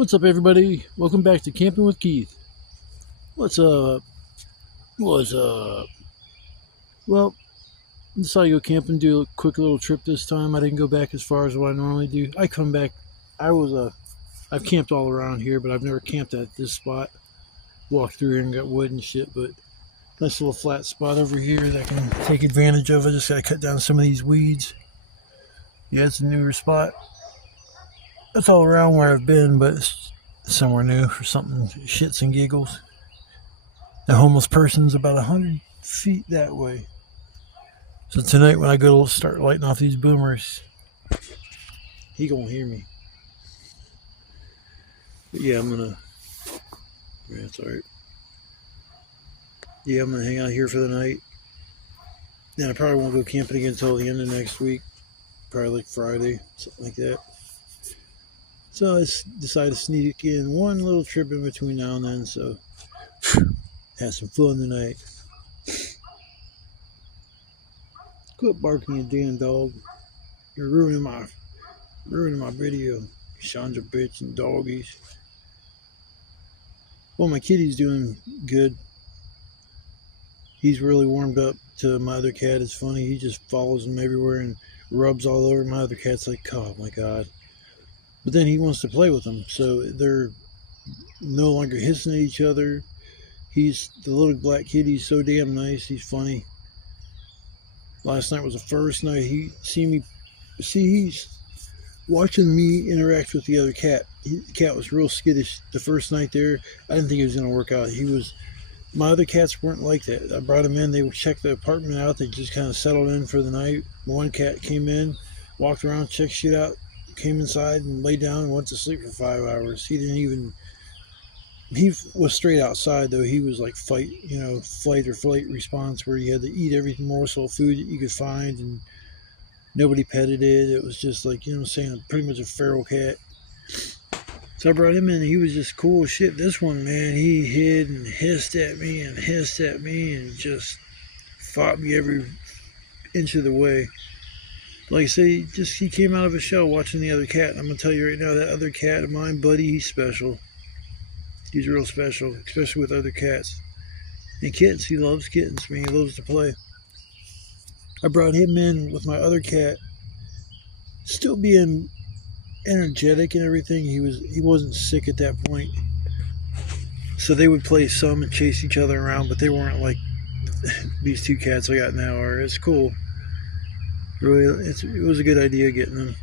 What's up, everybody? Welcome back to Camping with Keith. What's up? What's up? Well, I decided to go camping, do a quick little trip this time. I didn't go back as far as what I normally do. I come back. I've camped all around here, but I've never camped at this spot. Walked through here and got wood and shit, but nice little flat spot over here that I can take advantage of. I just gotta cut down some of these weeds. Yeah, it's a newer spot. That's all around where I've been, but it's somewhere new for something shits and giggles. The homeless person's about 100 feet that way. So tonight when I go to start lighting off these boomers, he gonna hear me. But yeah, that's alright. Yeah, I'm gonna hang out here for the night. Then I probably won't go camping again until the end of next week. Probably like Friday, something like that. So I decided to sneak in one little trip in between now and then, so have some fun tonight. Quit barking, you damn dog. You're ruining my video. Sons of bitch and doggies. Well, my kitty's doing good. He's really warmed up to my other cat. It's funny, he just follows him everywhere and rubs all over. My other cat's like, oh my god. But then he wants to play with them, so they're no longer hissing at each other. The little black kitty's so damn nice. He's funny. Last night was the first night he's watching me interact with the other cat. The cat was real skittish the first night there. I didn't think it was going to work out. My other cats weren't like that. I brought them in. They checked the apartment out. They just kind of settled in for the night. One cat came in, walked around, checked shit out, came inside and laid down and went to sleep for 5 hours. He was straight outside though. He was like fight or flight response, where you had to eat every morsel of food that you could find, and nobody petted it. It was just like, pretty much a feral cat. So I brought him in and he was just cool as shit. This one, man, he hid and hissed at me and just fought me every inch of the way. Like I say, he came out of a shell watching the other cat. And I'm going to tell you right now, that other cat of mine, Buddy, he's special. He's real special, especially with other cats. And kittens, he loves kittens, man. He loves to play. I brought him in with my other cat, still being energetic and everything. He wasn't sick at that point. So they would play some and chase each other around, but they weren't like these two cats I got now are. It's cool. Really, it was a good idea getting him.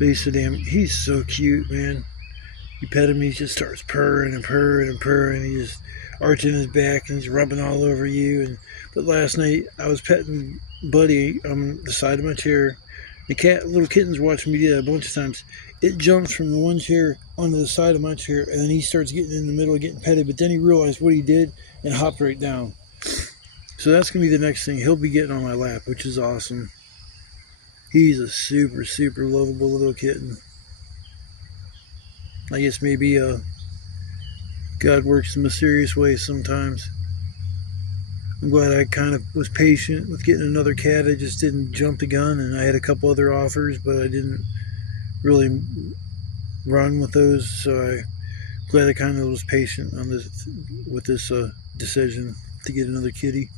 But he's so cute, man. You pet him, he just starts purring and purring and purring. He just arching his back and he's rubbing all over you. But last night I was petting Buddy on the side of my chair. The little kitten's watching me do that a bunch of times. It jumps from the one chair onto the side of my chair, and then he starts getting in the middle of getting petted. But then he realized what he did and hopped right down. So that's going to be the next thing. He'll be getting on my lap, which is awesome. He's a super, super lovable little kitten. I guess maybe God works in mysterious ways sometimes. I'm glad I kind of was patient with getting another cat. I just didn't jump the gun, and I had a couple other offers, but I didn't really run with those. So I'm glad I kind of was patient with this decision to get another kitty.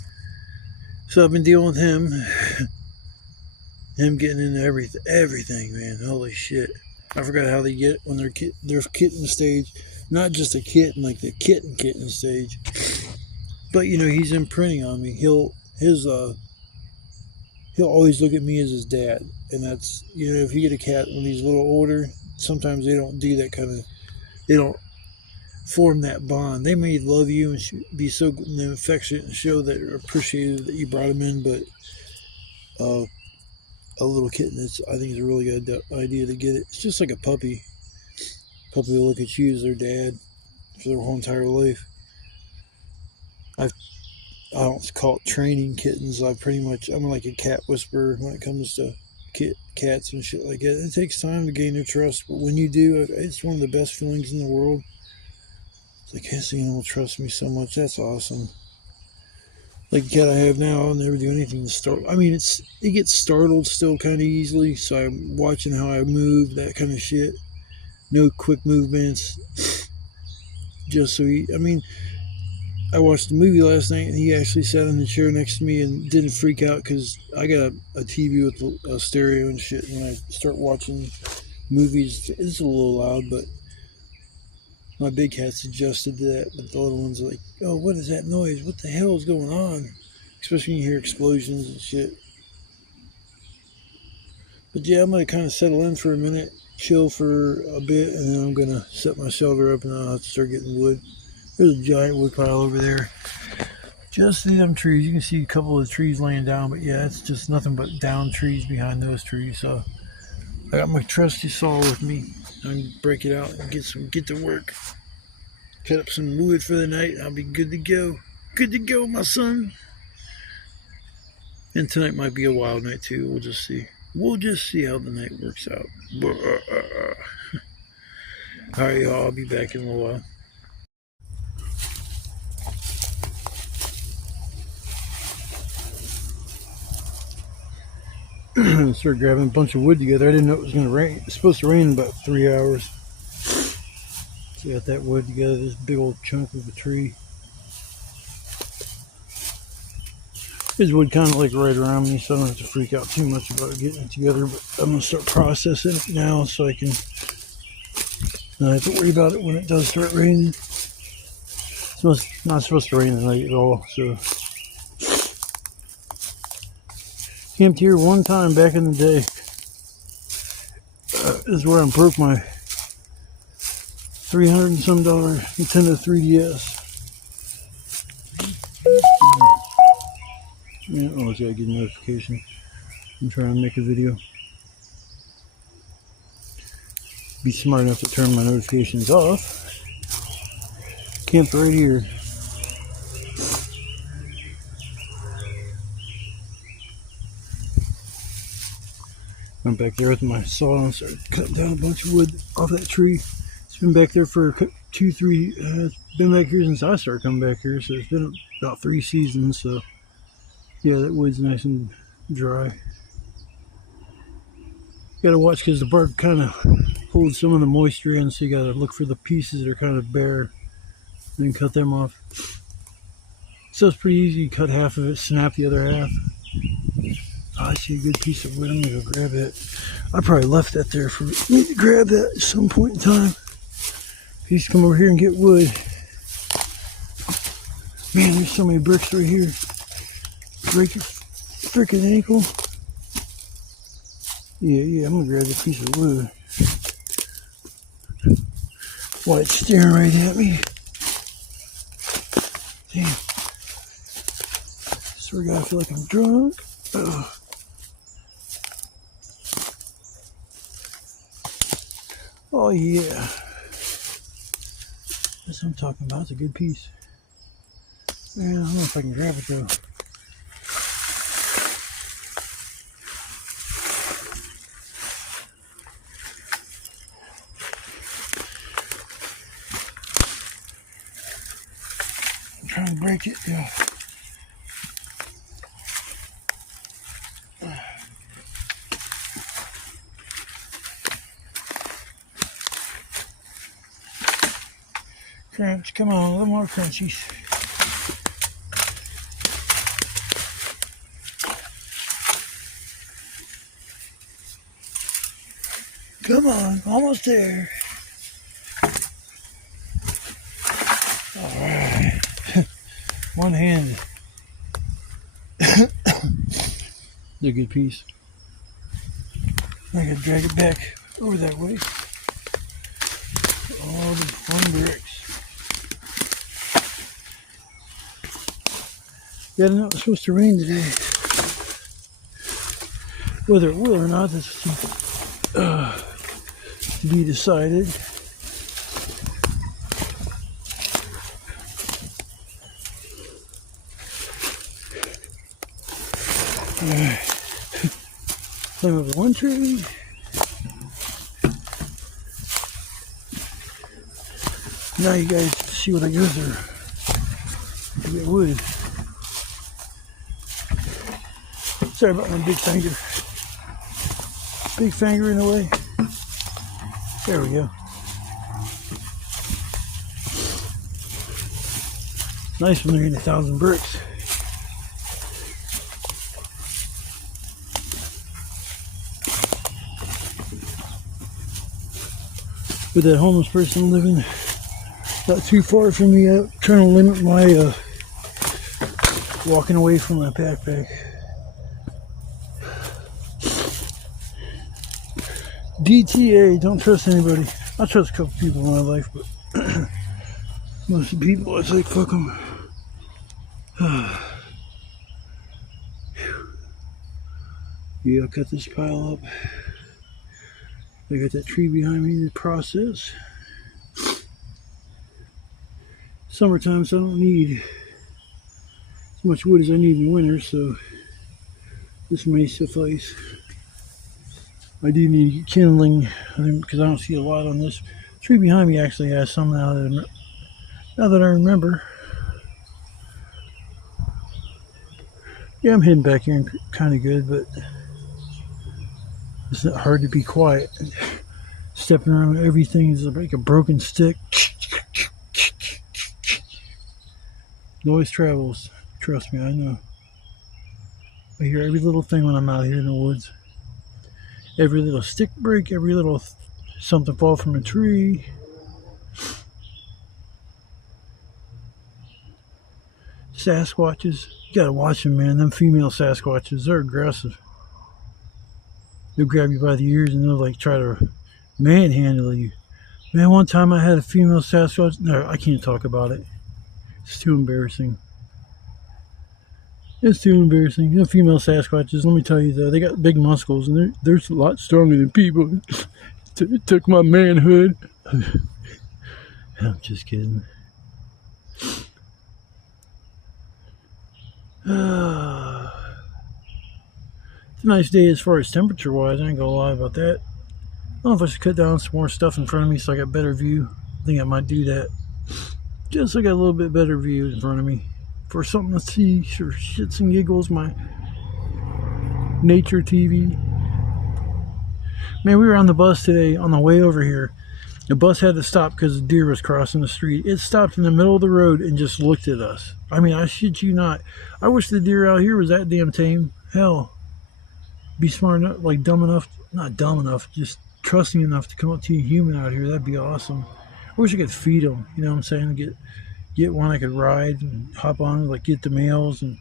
So I've been dealing with him getting into everything, man. Holy shit. I forgot how they get when they're kitten stage. Not just a kitten, like the kitten stage. But he's imprinting on me. He'll always look at me as his dad. And that's, if you get a cat when he's a little older, sometimes they don't do that they don't form that bond. They may love you and be so affectionate and show that they're appreciative that you brought them in, but a little kitten, I think it's a really good idea to get it. It's just like a puppy. Puppy will look at you as their dad for their whole entire life. I don't call it training kittens. I'm like a cat whisperer when it comes to cats and shit like that. It takes time to gain their trust, but when you do, it's one of the best feelings in the world. It's like, this animal trusts me so much. That's awesome. Like the cat I have now, I'll never do anything to startle. I mean, it gets startled still kind of easily, so I'm watching how I move, that kind of shit. no quick movements. Just so he, I mean, I watched the movie last night and he actually sat in the chair next to me and didn't freak out because I got a TV with a stereo and shit. And when I start watching movies, it's a little loud, but my big cat's adjusted to that. But the little ones are like, oh, what is that noise? What the hell is going on? Especially when you hear explosions and shit. But yeah, I'm going to kind of settle in for a minute, chill for a bit, and then I'm going to set my shelter up and I'll have to start getting wood. There's a giant wood pile over there. Just see them trees. You can see a couple of trees laying down, but yeah, it's just nothing but down trees behind those trees. So I got my trusty saw with me. I can break it out and get to work. Cut up some wood for the night. I'll be good to go. Good to go, my son. And tonight might be a wild night too. We'll just see. We'll just see how the night works out. All right, y'all. I'll be back in a little while. Started grabbing a bunch of wood together. I didn't know it was going to rain. It's supposed to rain in about 3 hours. So I got that wood together. This big old chunk of a tree. There's wood kind of like right around me, so I don't have to freak out too much about getting it together. But I'm going to start processing it now so I can not have to worry about it when it does start raining. It's not supposed to rain tonight at all, so. Camped here one time back in the day. This is where I broke my $300 and some Nintendo 3DS. Yeah, oh, I gotta get a notification. I'm trying to make a video. Be smart enough to turn my notifications off. Camped right here. Went back there with my saw and started cutting down a bunch of wood off that tree. It's been back there for it's been back here since I started coming back here, so it's been about 3 seasons. So yeah, that wood's nice and dry. Gotta watch because the bark kind of holds some of the moisture in, so you gotta look for the pieces that are kind of bare and then cut them off. So it's pretty easy. You cut half of it, snap the other half. Oh, I see a good piece of wood. I'm gonna go grab it. I probably left that there for me to grab that at some point in time. Please come over here and get wood. Man, there's so many bricks right here. Break your freaking ankle. Yeah, I'm gonna grab a piece of wood. Why it's staring right at me. Damn. Swear to God, I feel like I'm drunk. Ugh. Oh yeah. That's what I'm talking about. It's a good piece. Man, I don't know if I can grab it though. I'm trying to break it. Yeah. Crunch, come on, a little more crunchies. Come on, almost there. All right. One hand. A good piece. I gotta drag it back over that way. All the fun bricks. Yeah, I know it's supposed to rain today. Whether it will or not, that's to be decided. Alright. Climb over one tree. Now you guys see what I go through to get wood. Sorry about my big finger. Big finger in the way. There we go. Nice when they're in 1,000 bricks. With that homeless person living not too far from me, I'm trying to limit my walking away from my backpack. DTA, don't trust anybody. I trust a couple people in my life, but most of the people, it's like, fuck them. Yeah, I'll cut this pile up. I got that tree behind me to process. Summertime, so I don't need as much wood as I need in winter, so this may suffice. I do need kindling because I don't see a lot on this. Tree behind me actually has some now that I remember. Yeah, I'm heading back here kind of good, but it's not hard to be quiet. Stepping around everything is like a broken stick. Noise travels. Trust me, I know. I hear every little thing when I'm out here in the woods. Every little stick break, every little something fall from a tree. Sasquatches. You gotta watch them, man. Them female Sasquatches, they're aggressive. They'll grab you by the ears and they'll like try to manhandle you. Man, one time I had a female Sasquatch. No, I can't talk about it. It's too embarrassing. It's too embarrassing. You know, female Sasquatches, let me tell you though, they got big muscles and they're a lot stronger than people. It took my manhood. I'm just kidding. It's a nice day as far as temperature wise. I ain't gonna lie about that. I don't know if I should cut down some more stuff in front of me so I got better view. I think I might do that. Just so I got a little bit better view in front of me. For something to see, for shits and giggles, my nature TV. Man, we were on the bus today on the way over here. The bus had to stop because the deer was crossing the street. It stopped in the middle of the road and just looked at us. I mean, I shit you not. I wish the deer out here was that damn tame. Hell, be smart enough, like dumb enough, not dumb enough, just trusting enough to come up to a human out here. That'd be awesome. I wish I could feed them. You know what I'm saying? Get one I could ride and hop on, like get the males and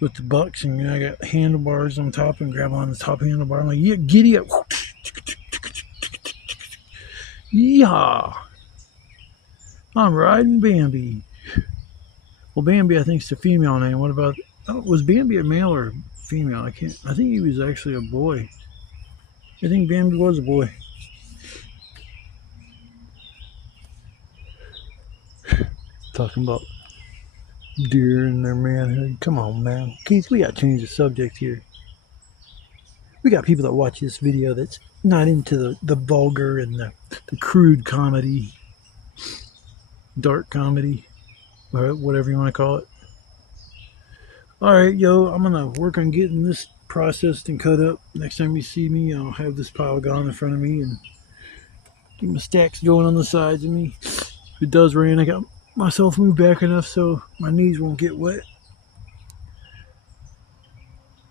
with the bucks, and you know, I got handlebars on top and grab on the top handlebar. I'm like, yeah, giddy up. Yeehaw. I'm riding Bambi. Well, Bambi, I think, is the female name. What about, was Bambi a male or female? I think he was actually a boy. I think Bambi was a boy. Talking about deer and their manhood. Come on, man. Keith, we gotta change the subject here. We got people that watch this video that's not into the vulgar and the crude comedy, dark comedy, or whatever you want to call it. Alright, yo, I'm gonna work on getting this processed and cut up. Next time you see me, I'll have this pile gone in front of me and get my stacks going on the sides of me. If it does rain, I got myself moved back enough so my knees won't get wet.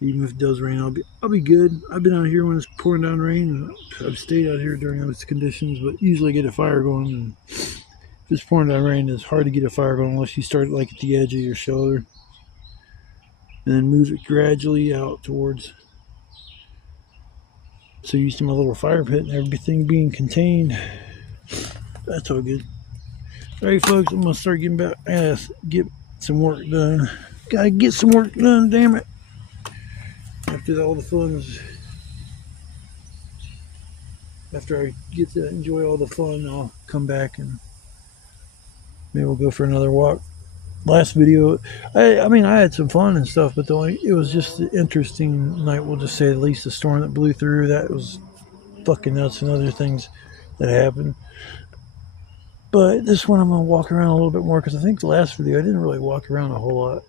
Even if it does rain, I'll be good. I've been out here when it's pouring down rain, and I've stayed out here during those conditions, but usually I get a fire going. And if it's pouring down rain, it's hard to get a fire going unless you start like at the edge of your shoulder and then move it gradually out towards. So used to my little fire pit and everything being contained. That's all good. Alright, folks, I'm gonna start getting back. Get some work done. Gotta get some work done, damn it. After all the fun is, after I get to enjoy all the fun, I'll come back and maybe we'll go for another walk. Last video, I mean, I had some fun and stuff, but it was just an interesting night, we'll just say. At least the storm that blew through, that was fucking nuts, and other things that happened. But this one I'm going to walk around a little bit more, because I think the last video I didn't really walk around a whole lot.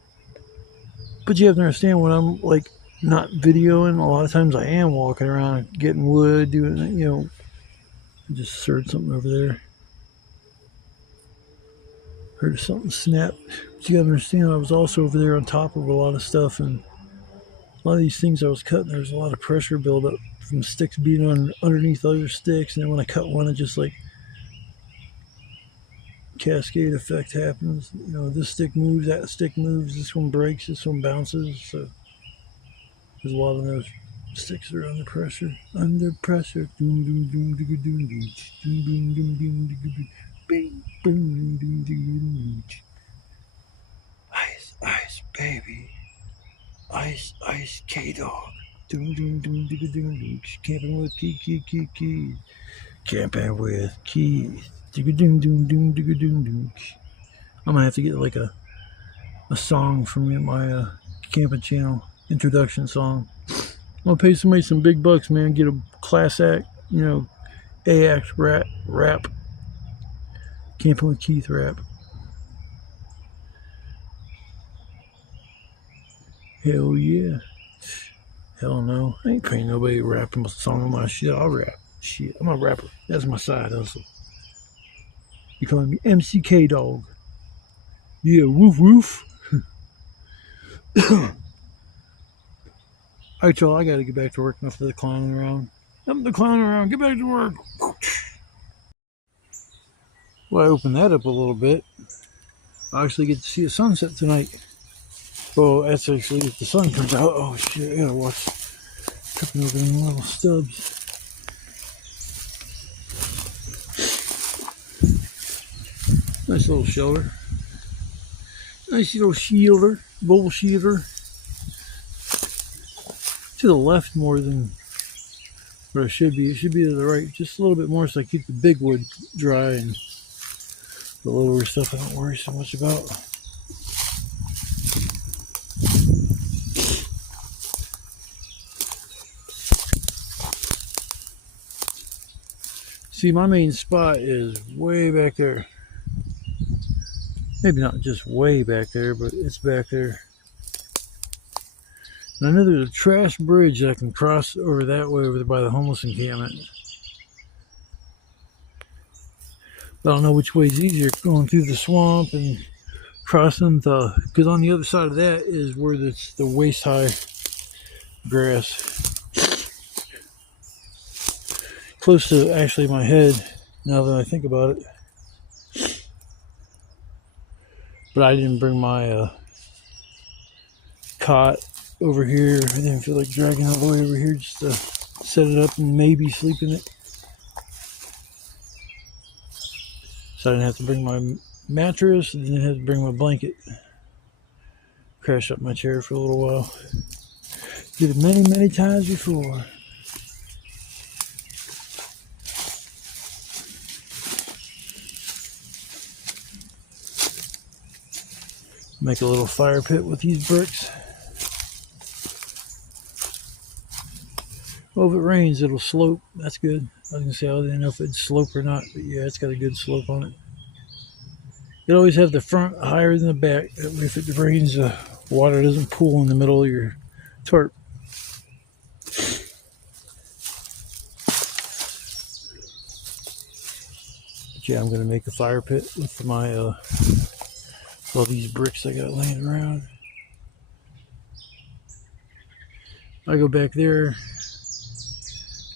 But you have to understand, when I'm like not videoing, a lot of times I am walking around getting wood, doing, you know. I just heard something over there. Heard something snap. But you gotta understand, I was also over there on top of a lot of stuff, and a lot of these things I was cutting, there was a lot of pressure buildup from sticks being underneath other sticks, and then when I cut one, it just like cascade effect happens. You know, this stick moves, that stick moves, this one breaks, this one bounces. So there's a lot of those sticks that are under pressure. Under pressure. Doom, doom, doom, doom, doom, doom, doom, doom, doom, doom, doom, bing, boom, doom, doom, doom. Ice, ice, baby. Ice, ice, K-Dog. Doom, doom, doom, doom, doom, doom. Camping with Key. Camping with Key. Doom, doom, doom, doom, doom, doom. I'm gonna have to get like a song from my camping channel introduction song. I'm gonna pay somebody some big bucks, man. Get a class act, you know, A-act rap. Camping with Keith rap. Hell yeah. Hell no. I ain't paying nobody to rap a song on my shit. I'll rap. Shit, I'm a rapper. That's my side hustle. You calling me MCK dog? Yeah, woof woof. Alright, y'all, I gotta get back to work after the clowning around. I'm the clowning around. Get back to work. Well, I opened that up a little bit. I actually get to see a sunset tonight. Well, that's actually if the sun comes out. Oh shit, I gotta watch. Tripping over them little stubs. Nice little shelter. Nice little shielder. Bull shielder. To the left more than where it should be. It should be to the right just a little bit more so I keep the big wood dry, and the lower stuff I don't worry so much about. See, my main spot is way back there. Maybe not just way back there, but it's back there. And I know there's a trash bridge that I can cross over that way over there by the homeless encampment. But I don't know which way is easier, going through the swamp and crossing the, because on the other side of that is where it's the waist high grass. Close to actually my head, now that I think about it. But I didn't bring my cot over here. I didn't feel like dragging all the way over here just to set it up and maybe sleep in it. So I didn't have to bring my mattress. I didn't have to bring my blanket. Crash up my chair for a little while. Did it many, many times before. Make a little fire pit with these bricks. Well, if it rains, it'll slope. That's good. I was going to say, I didn't know if it'd slope or not, but yeah, it's got a good slope on it. You always have the front higher than the back. That way if it rains, the water doesn't pool in the middle of your tarp. But yeah, I'm going to make a fire pit with my all these bricks I got laying around. I go back there,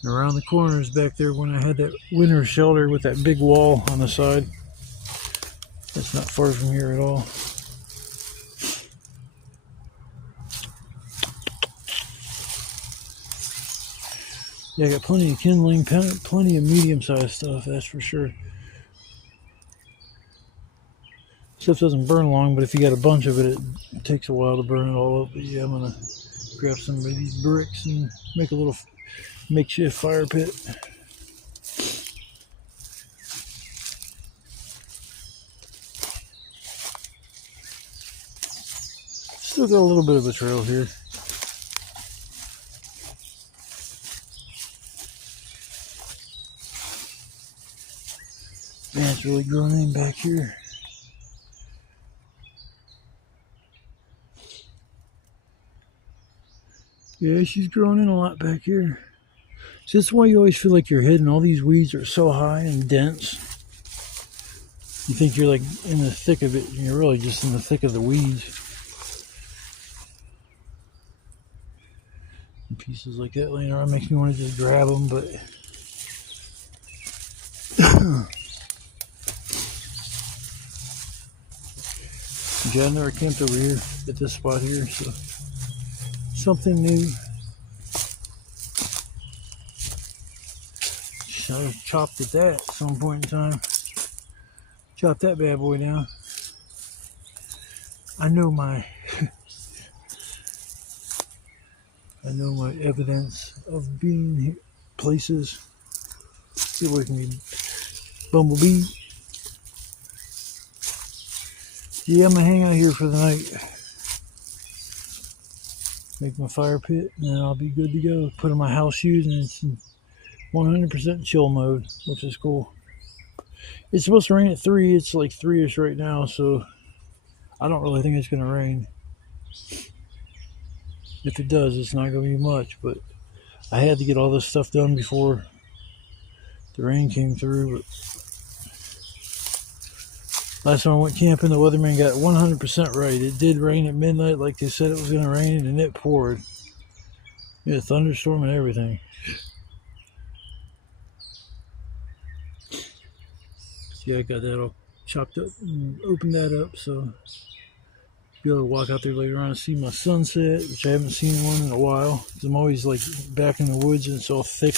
and around the corners back there when I had that winter shelter with that big wall on the side. That's not far from here at all. Yeah, I got plenty of kindling, plenty of medium-sized stuff, that's for sure. Stuff doesn't burn long, but if you got a bunch of it, it takes a while to burn it all up. But yeah, I'm gonna grab some of these bricks and make a little makeshift fire pit. Still got a little bit of a trail here. Man, it's really grown in back here. Yeah, she's growing in a lot back here. So that's why you always feel like you're hidden. All these weeds are so high and dense. You think you're like in the thick of it, and you're really just in the thick of the weeds. And pieces like that laying around makes me want to just grab them, but yeah, I never camped over here at this spot here, so something new. I was chopped at that at some point in time. Chop that bad boy down. I know my evidence of being places. See if we can bumblebee. Yeah, I'm gonna hang out here for the night. Make my fire pit, and then I'll be good to go. Put on my house shoes, and it's 100% chill mode, which is cool. It's supposed to rain at 3. It's like 3-ish right now, so I don't really think it's gonna rain. If it does, it's not gonna be much, but I had to get all this stuff done before the rain came through. But last time I went camping, the weatherman got 100% right. It did rain at midnight like they said it was gonna rain, and it poured. Yeah, thunderstorm and everything. Yeah, I got that all chopped up and opened that up, so be able to walk out there later on and see my sunset, which I haven't seen one in a while. I'm always like back in the woods and it's all thick.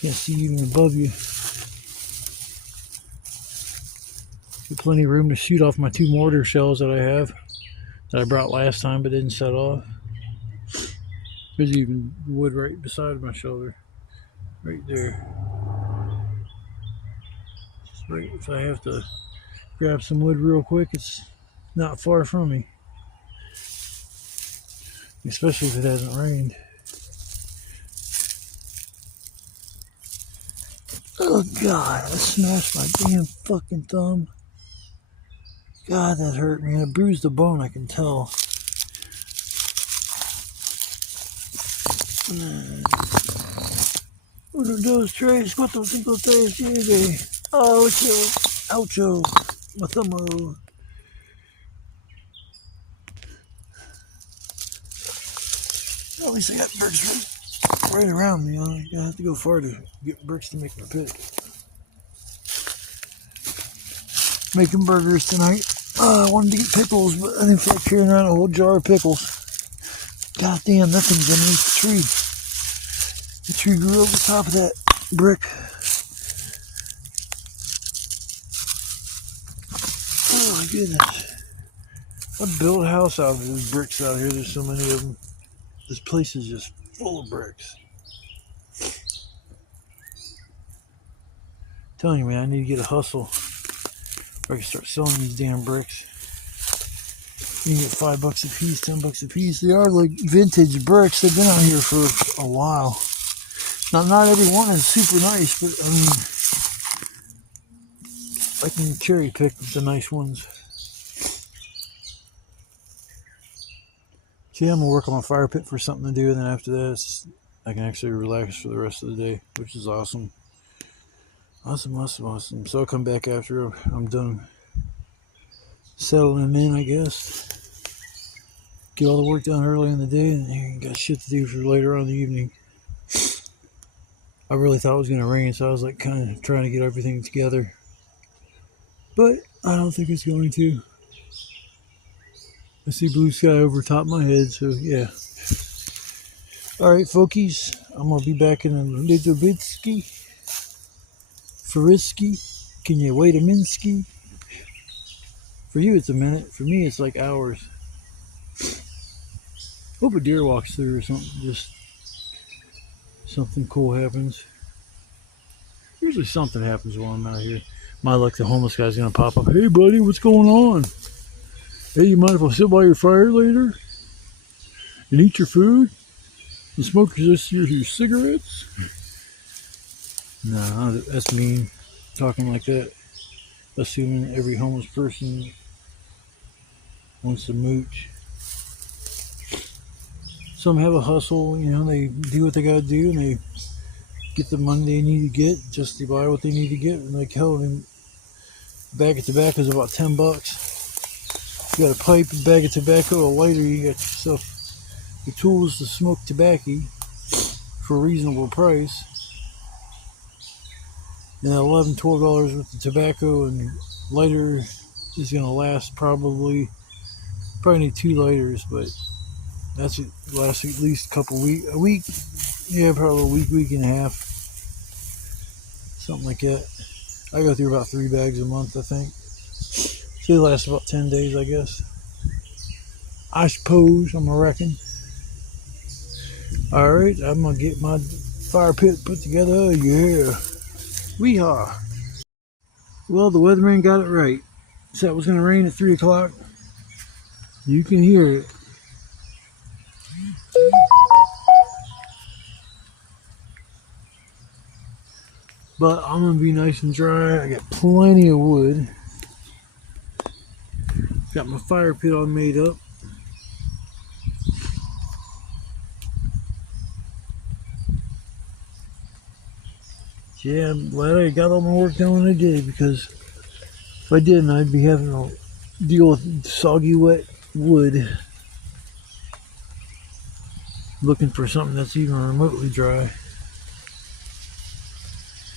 Can't see even above you. Got plenty of room to shoot off my 2 mortar shells that I have, that I brought last time but didn't set off. There's even wood right beside my shoulder, right there. Right, if I have to grab some wood real quick, it's not far from me, especially if it hasn't rained. Oh God, I smashed my damn fucking thumb. God, that hurt me. I bruised the bone, I can tell. Uno, dos, tres, cuatro, cinco, tres, siete. Oucho. My thumb. At least I got bricks right around me. I have to go far to get bricks to make my pit. Making burgers tonight. I wanted to get pickles, but I didn't feel like carrying around a whole jar of pickles. God damn, that thing's underneath the tree. The tree grew over top of that brick. Oh my goodness. I built a house out of these bricks out here. There's so many of them. This place is just full of bricks. I'm telling you, man, I need to get a hustle where I can start selling these damn bricks. You can get $5 a piece, $10 a piece. They are like vintage bricks. They've been out here for a while. Not every one is super nice, but I mean, I can cherry pick the nice ones. See, I'm gonna work on my fire pit for something to do, and then after that, I can actually relax for the rest of the day, which is awesome. Awesome. So I'll come back after I'm done settling in, I guess. Get all the work done early in the day, and then got shit to do for later on in the evening. I really thought it was gonna rain, so I was like kind of trying to get everything together, but I don't think it's going to. I see blue sky over top my head, so yeah. Alright, folkies, I'm going to be back in a little bitski. Frisky. Can you wait a minsky? For you, it's a minute. For me, it's like hours. Hope a deer walks through or something. Just something cool happens. Usually something happens while I'm out here. My luck, the homeless guy's going to pop up. Hey, buddy, what's going on? Hey, you mind if I sit by your fire later and eat your food and smoke your cigarettes? No, that's mean, talking like that. Assuming every homeless person wants to mooch. Some have a hustle, you know, they do what they gotta do and they get the money they need to get just to buy what they need to get. And like hell, Bag of tobacco is about 10 bucks. You got a pipe, a bag of tobacco, a lighter, you got yourself the tools to smoke tobacco for a reasonable price. And $11, $12 worth of tobacco and lighter is gonna last probably need 2 lighters, but that's it. Lasts at least a week, yeah, probably a week and a half, something like that. I go through about 3 bags a month, I think. So they last about 10 days, I guess. I suppose, I'm gonna reckon. Alright, I'm gonna get my fire pit put together, yeah. Weehaw. Well, the weatherman got it right. Said it was gonna rain at 3 o'clock. You can hear it. But I'm gonna be nice and dry. I got plenty of wood. Got my fire pit all made up. Yeah, I'm glad I got all my work done when I did, because if I didn't, I'd be having to deal with soggy, wet wood. Looking for something that's even remotely dry.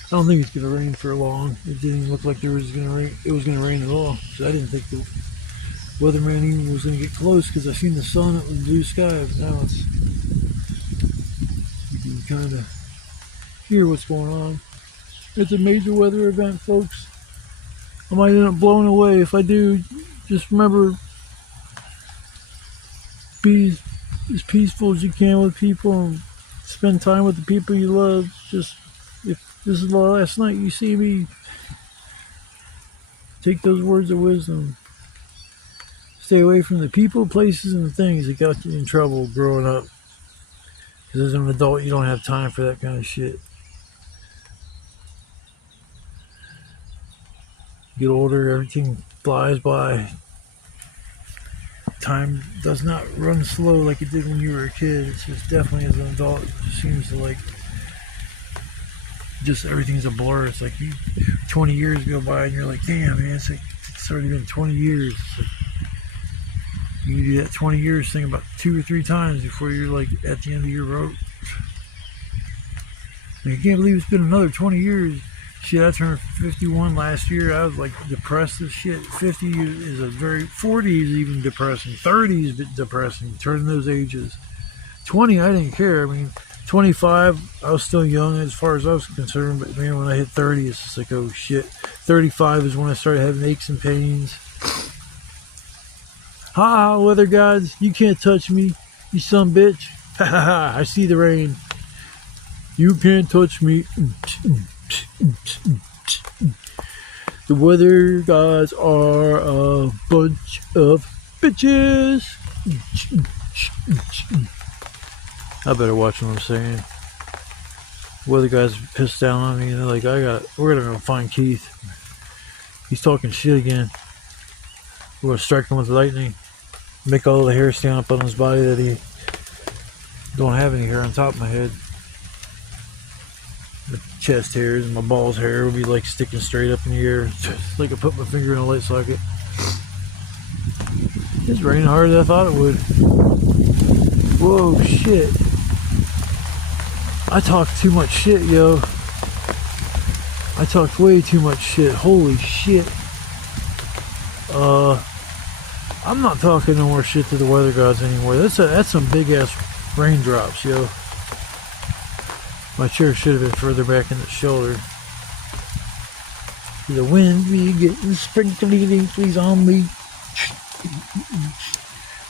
I don't think it's gonna rain for long. It didn't even look like it was gonna rain at all. So I didn't think the weatherman even was gonna get close, because I seen the sun, it was blue sky, but now it's, you can kind of hear what's going on. It's a major weather event, folks. I might end up blowing away. If I do, just remember, be as peaceful as you can with people and spend time with the people you love. Just, if this is the last night you see me, take those words of wisdom. Stay away from the people, places, and the things that got you in trouble growing up. Because as an adult, you don't have time for that kind of shit. Get older, everything flies by. Time does not run slow like it did when you were a kid. It's just definitely as an adult, it just seems to like, just everything's a blur. It's like 20 years go by and you're like, damn, man, it's already been 20 years. It's like, you do that 20 years thing about 2 or 3 times before you're like at the end of your rope. And you can't believe it's been another 20 years. Shit, I turned 51 last year. I was like depressed as shit. 50 is 40 is even depressing. 30 is depressing, turning those ages. 20, I didn't care. I mean, 25, I was still young as far as I was concerned. But man, when I hit 30, it's just like, oh shit. 35 is when I started having aches and pains. Ha, weather gods, you can't touch me, you son bitch. Ha ha ha, I see the rain. You can't touch me. The weather gods are a bunch of bitches. I better watch what I'm saying. Weather guys pissed down on me. They're like, we're gonna go find Keith. He's talking shit again. We're gonna strike him with lightning. Make all the hair stand up on his body that he don't have any hair on top of my head. The chest hairs and my balls hair will be like sticking straight up in the air. It's like I put my finger in a light socket. It's raining harder than I thought it would. Whoa, shit. I talked too much shit, yo. I talked way too much shit. Holy shit. I'm not talking no more shit to the weather gods anymore. That's some big ass raindrops, yo. My chair should have been further back in the shoulder. The wind be getting sprinkly dinklies on me.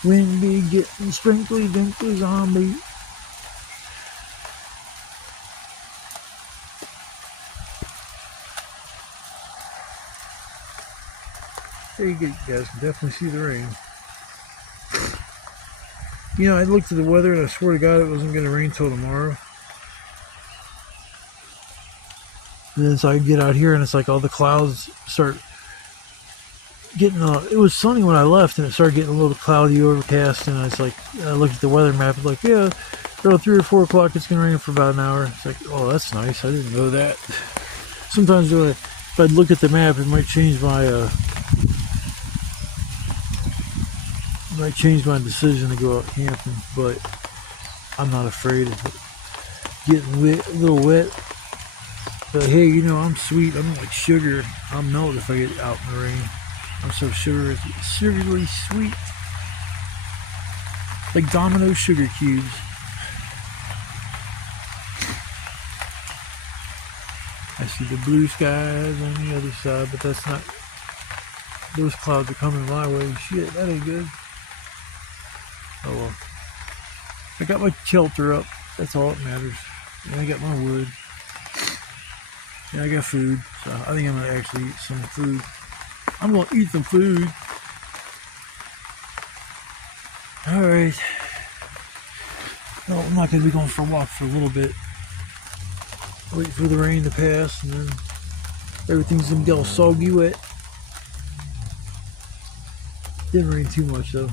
Wind be getting sprinkly dinklies on me. There you go, you guys can definitely see the rain. You know, I looked at the weather and I swear to God it wasn't going to rain till tomorrow. And then so I get out here and it's like all the clouds start getting, it was sunny when I left and it started getting a little cloudy, overcast, and it's like, I looked at the weather map, it's like, yeah, around 3 or 4 o'clock it's going to rain for about an hour. It's like, oh, that's nice, I didn't know that. Sometimes they're like, if I look at the map, it might change my decision to go out camping. But I'm not afraid of getting wet, a little wet. But hey, you know, I'm sweet. I'm like sugar. I'll melt if I get out in the rain. I'm so sugary sweet. Like Domino sugar cubes. I see the blue skies on the other side, but that's not, those clouds are coming my way. Shit, that ain't good. Oh well. I got my shelter up. That's all that matters. And I got my wood. And I got food. So I think I'm going to actually eat some food. I'm going to eat some food. Alright. Well, I'm not going to be going for a walk for a little bit. Wait for the rain to pass, and then everything's going to get all soggy wet. Didn't rain too much, though.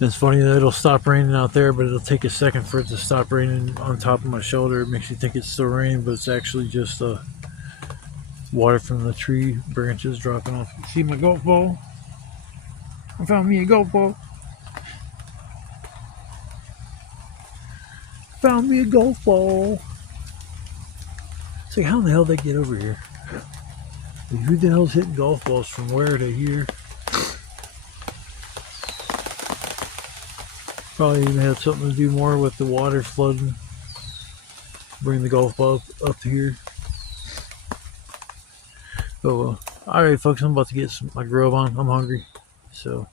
It's funny that it'll stop raining out there, but it'll take a second for it to stop raining on top of my shoulder. It makes you think it's still raining, but it's actually just water from the tree branches dropping off. See my golf ball? I found me a golf ball. Found me a golf ball. It's like, how in the hell did they get over here? Like, who the hell's hitting golf balls from where to here? Probably even had something to do more with the water flooding. Bring the golf ball up to here. Oh well. Alright folks, I'm about to get my grub on. I'm hungry. So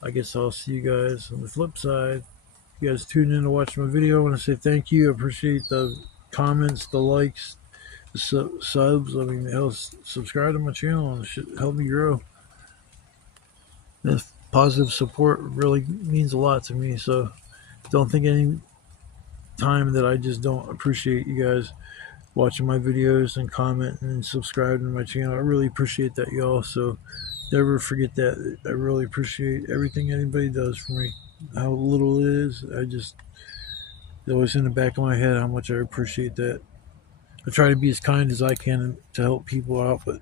I guess I'll see you guys on the flip side. You guys tuned in to watch my video. I want to say thank you. I appreciate the comments, the likes, the subs. I mean, hell, subscribe to my channel and it should help me grow. This positive support really means a lot to me. So don't think any time that I just don't appreciate you guys watching my videos and commenting and subscribing to my channel. I really appreciate that, y'all. So never forget that. I really appreciate everything anybody does for me. How little it is, it's always in the back of my head how much I appreciate that. I try to be as kind as I can to help people out, but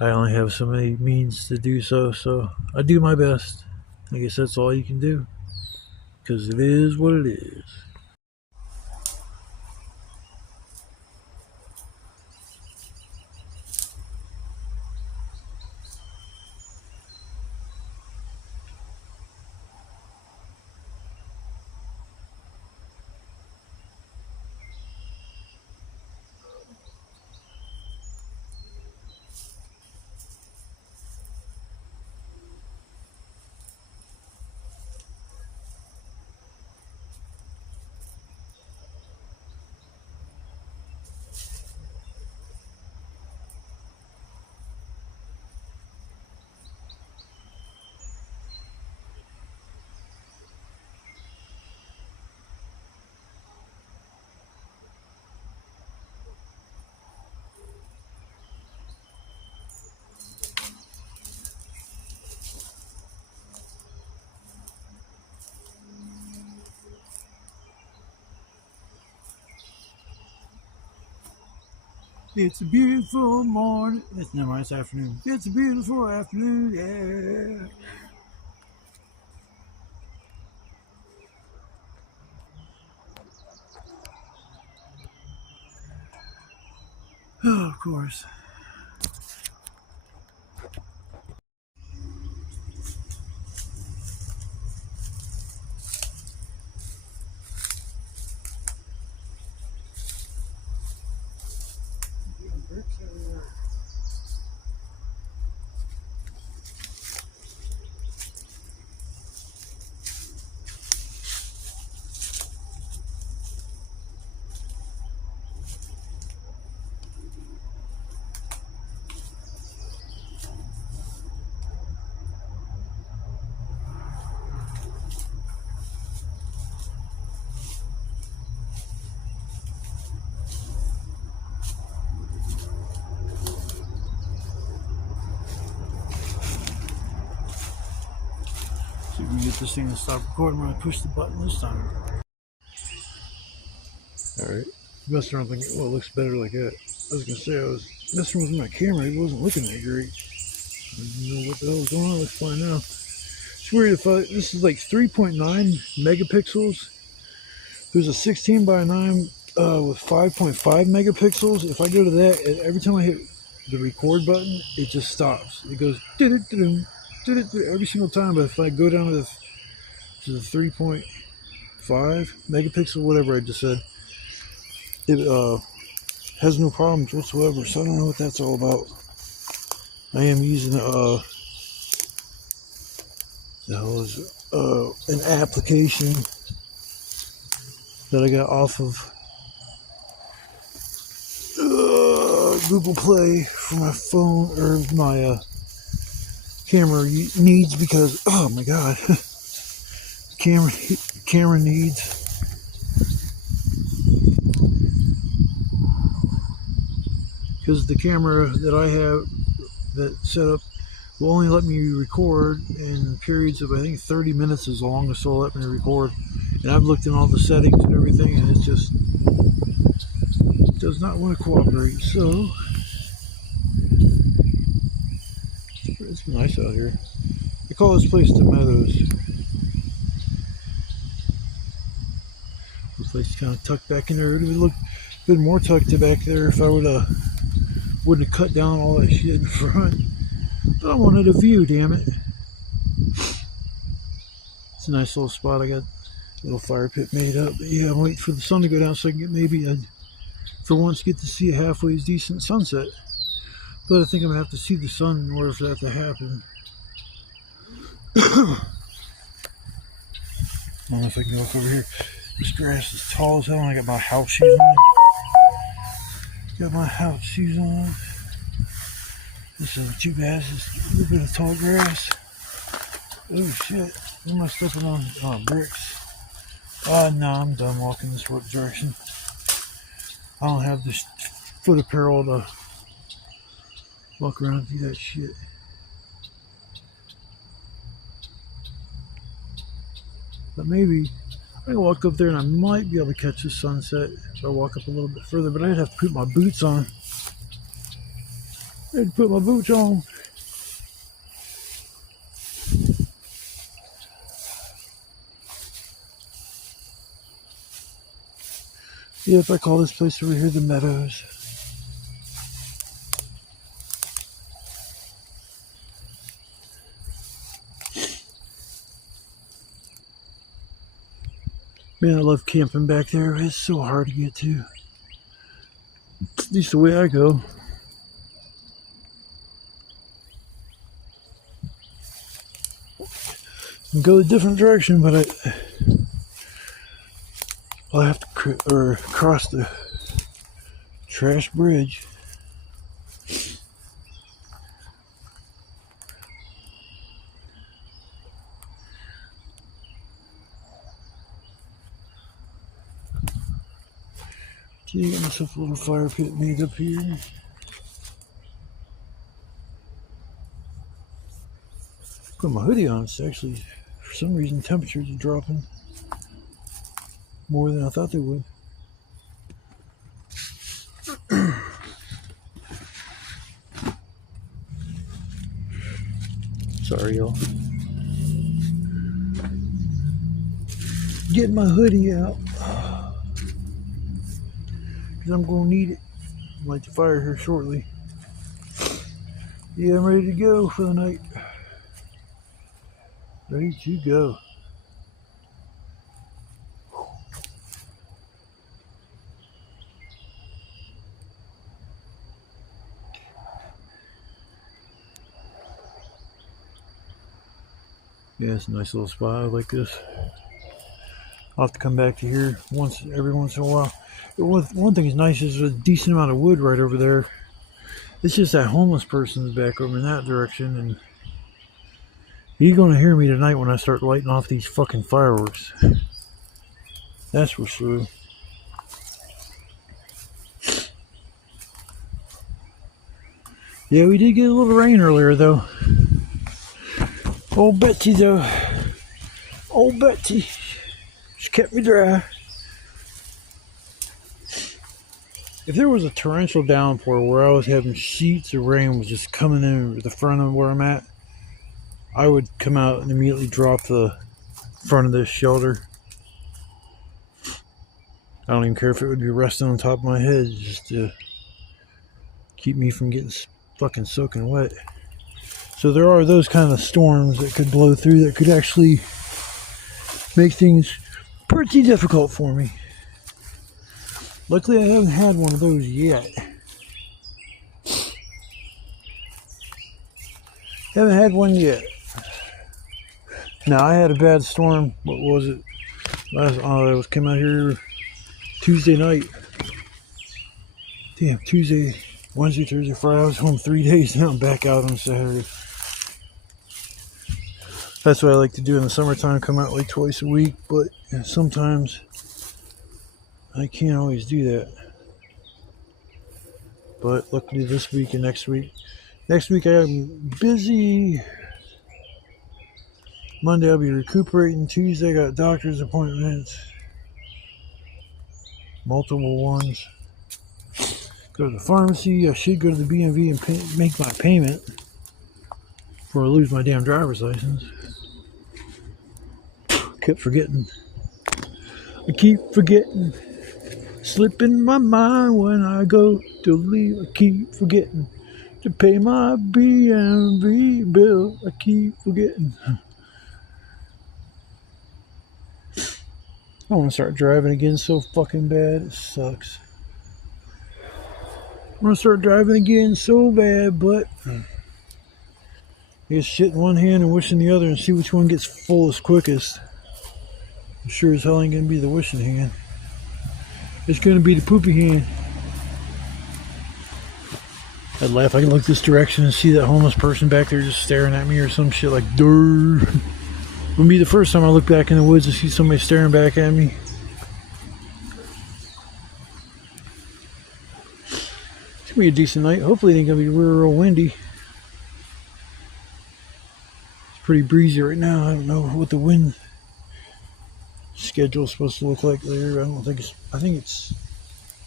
I only have so many means to do so, so I do my best. I guess that's all you can do, because it is what it is. It's a beautiful morning. It's never mind, it's afternoon. It's a beautiful afternoon, yeah. Oh, of course. can get this thing to stop recording when I push the button this time. Alright. Messing around thinking, well, it looks better like that. I was gonna say I was messing with my camera, it wasn't looking that great. I didn't know what the hell was going on. Let's find out. It's weird if this is like 3.9 megapixels. There's a 16 by 9 with 5.5 megapixels. If I go to that, every time I hit the record button, it just stops. It goes every single time. But if I go down to the 3.5 megapixel, whatever I just said, it has no problems whatsoever. So I don't know what that's all about. I am using an application that I got off of Google Play for my phone or my camera needs, because oh my god, camera needs. Because the camera that I have that set up will only let me record in periods of, I think, 30 minutes is the longest it'll let me record. And I've looked in all the settings and everything, and it just does not want to cooperate. So it's nice out here. I call this place the Meadows. This place is kind of tucked back in there. It would look a bit more tucked back there if I wouldn't have cut down all that shit in front. But I wanted a view, damn it. It's a nice little spot. I got a little fire pit made up. But yeah, I'm waiting for the sun to go down so I can get maybe for once get to see a halfway decent sunset. But I think I'm gonna have to see the sun in order for that to happen. I don't know if I can walk over here. This grass is tall as hell, and I got my house shoes on. Got my house shoes on. This isn't too bad. It's just a little bit of tall grass. Oh shit. What am I stepping on? Oh, bricks. No, I'm done walking this direction. I don't have this foot apparel to walk around and do that shit. But maybe I can walk up there and I might be able to catch the sunset if I walk up a little bit further, but I'd have to put my boots on. I had to put my boots on. Yep, I call this place over here the Meadows. Man, I love camping back there. It's so hard to get to. At least the way I go. I can go a different direction, but I'll have to cross the trash bridge. Gee, got myself a little fire pit made up here. Got my hoodie on. It's actually, for some reason, temperatures are dropping more than I thought they would. Sorry, y'all. Getting my hoodie out because I'm gonna need it. Light the fire here shortly. Yeah, I'm ready to go for the night. Ready to go. Yeah, it's a nice little spot. I like this. I'll have to come back to here every once in a while. One thing is nice is a decent amount of wood right over there. It's just that homeless person's back over in that direction, and he's gonna hear me tonight when I start lighting off these fucking fireworks. That's for sure. Yeah, we did get a little rain earlier though. Old Betsy though, old Betsy. She kept me dry. If there was a torrential downpour where I was having sheets of rain was just coming in the front of where I'm at, I would come out and immediately drop the front of this shelter. I don't even care if it would be resting on top of my head just to keep me from getting fucking soaking wet. So there are those kind of storms that could blow through that could actually make things pretty difficult for me. Luckily I haven't had one of those yet. Haven't had one yet. Now I had a bad storm. What was it? I came out here Tuesday night. Damn, Tuesday, Wednesday, Thursday, Friday. I was home 3 days. Now I'm back out on Saturday. That's what I like to do in the summertime. Come out like twice a week, but sometimes I can't always do that. But luckily this week and next week I'm busy. Monday I'll be recuperating. Tuesday I got doctor's appointments. Multiple ones. Go to the pharmacy. I should go to the B&V and make my payment before I lose my damn driver's license. Kept forgetting. I keep forgetting. Slipping my mind when I go to leave. I keep forgetting to pay my B&V bill. I keep forgetting. I want to start driving again so fucking bad. It sucks. I want to start driving again so bad, but I guess shit in one hand and wishing the other and see which one gets fullest quickest. I'm sure as hell ain't going to be the wishing hand. It's going to be the poopy hand. I'd laugh. I can look this direction and see that homeless person back there just staring at me or some shit like, durr. It'll be the first time I look back in the woods and see somebody staring back at me. It's going to be a decent night. Hopefully it ain't going to be real windy. It's pretty breezy right now. I don't know what the wind schedule is supposed to look like later. I think it's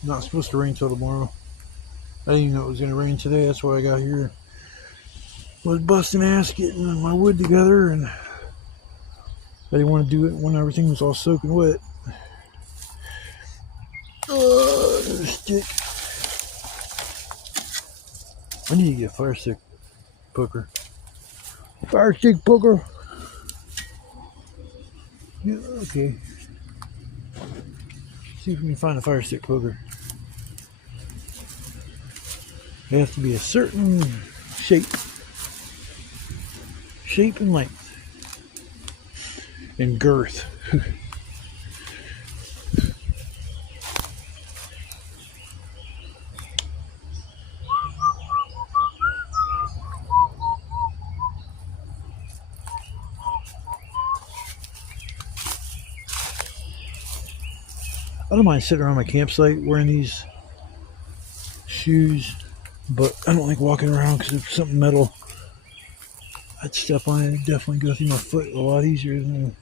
not supposed to rain till tomorrow. I didn't even know it was going to rain today. That's why I got here. I was busting ass getting my wood together, and I didn't want to do it when everything was all soaking wet. Stick. I need to get a fire stick poker. Fire stick poker. Yeah, okay. See if we can find a fire stick poker. They have to be a certain shape and length, and girth. I don't mind sitting around my campsite wearing these shoes, but I don't like walking around because if something metal, I'd step on it and definitely go through my foot a lot easier than.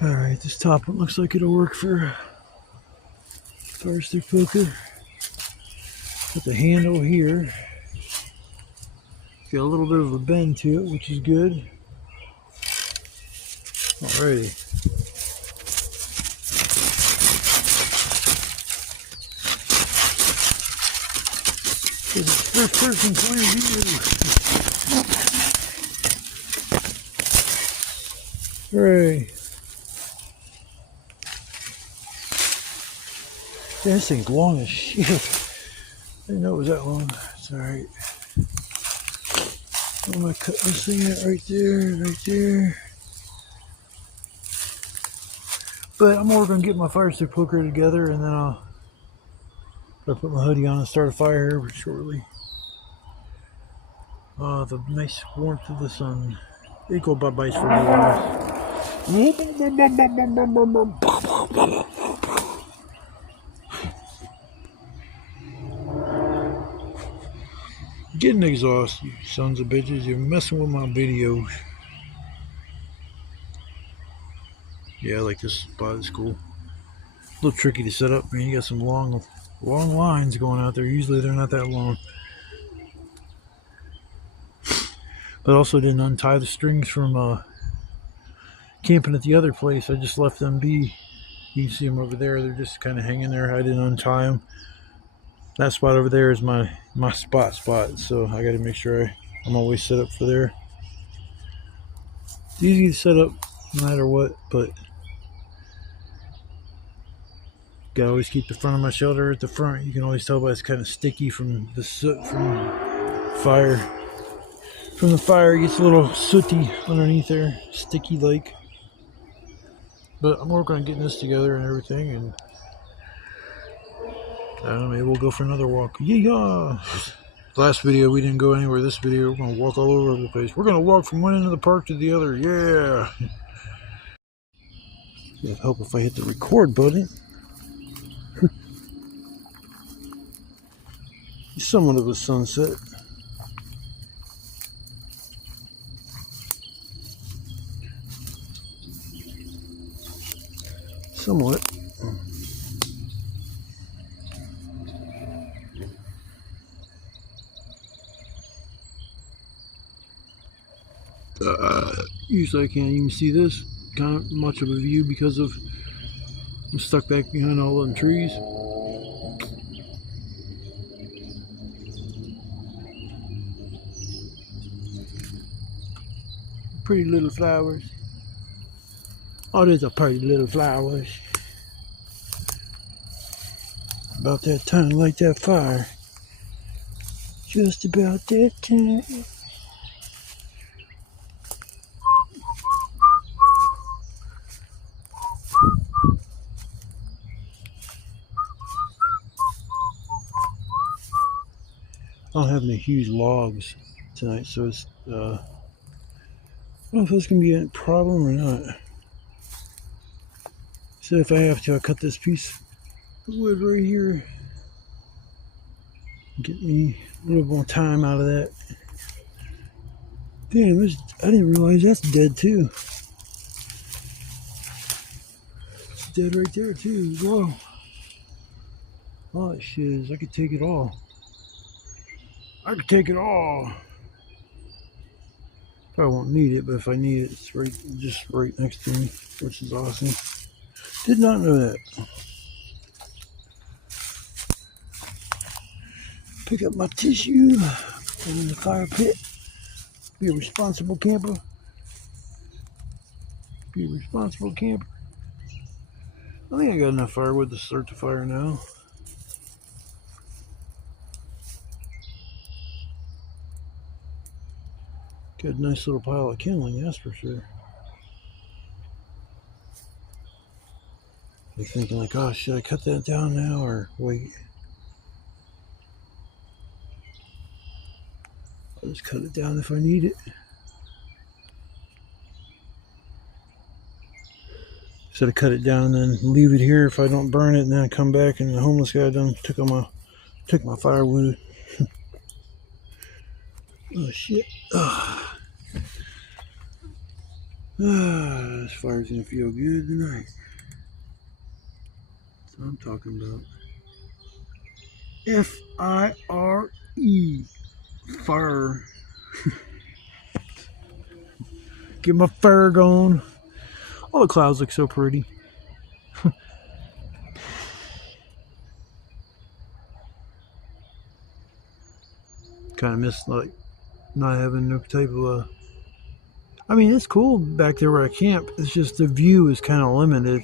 Alright, this top one looks like it'll work for fire stick poker. Got the handle here. Got a little bit of a bend to it, which is good. Alrighty. This is first person point of view. Hooray. Yeah, this thing's long as shit. I didn't know it was that long. It's alright. I'm gonna cut this thing out right there. But I'm more gonna get my fire stick poker together, and then I'll put my hoodie on and start a fire here shortly. The nice warmth of the sun. Equal bye-byes for me. Getting exhausted, you sons of bitches. You're messing with my videos. Yeah, I like this spot. It's cool. A little tricky to set up. I mean, you got some long lines going out there. Usually they're not that long. But also didn't untie the strings from camping at the other place. I just left them be. You can see them over there. They're just kind of hanging there. I didn't untie them. That spot over there is my spot. So I got to make sure I'm always set up for there. It's easy to set up no matter what, but gotta always keep the front of my shelter at the front. You can always tell by it's kind of sticky from the soot from fire. From the fire, it gets a little sooty underneath there, sticky like. But I'm working on getting this together and everything, and I don't know, maybe we'll go for another walk. Yeah. Last video we didn't go anywhere. This video we're gonna walk all over the place. We're gonna walk from one end of the park to the other. Yeah. It'd help if I hit the record button. Somewhat of a sunset. Somewhat. Usually I can't even see this kind of much of a view because of I'm stuck back behind all them trees. Pretty little flowers. Oh, there's a pretty little flowers. About that time, light that fire. Just about that time. I don't have any huge logs tonight, so it's I don't know if it's gonna be a problem or not. So if I have to, I'll cut this piece of wood right here. Get me a little more time out of that. Damn, I didn't realize that's dead too. It's dead right there too. Whoa. Oh, that shit is, I could take it all. I could take it all. Probably won't need it, but if I need it, it's right, just right next to me, which is awesome. Did not know that. Pick up my tissue, put it in the fire pit. Be a responsible camper. Be a responsible camper. I think I got enough firewood to start the fire now. Got a nice little pile of kindling, that's for sure. You're thinking like, oh, should I cut that down now or wait? I'll just cut it down if I need it. Instead of cut it down and then leave it here if I don't burn it, and then I come back and the homeless guy done took my firewood. Oh shit. This fire's gonna feel good tonight. That's what I'm talking about. F-I-R-E. Fire. Get my fire going. All the clouds look so pretty. Kind of miss like not having no type of I mean, it's cool back there where I camp. It's just the view is kind of limited.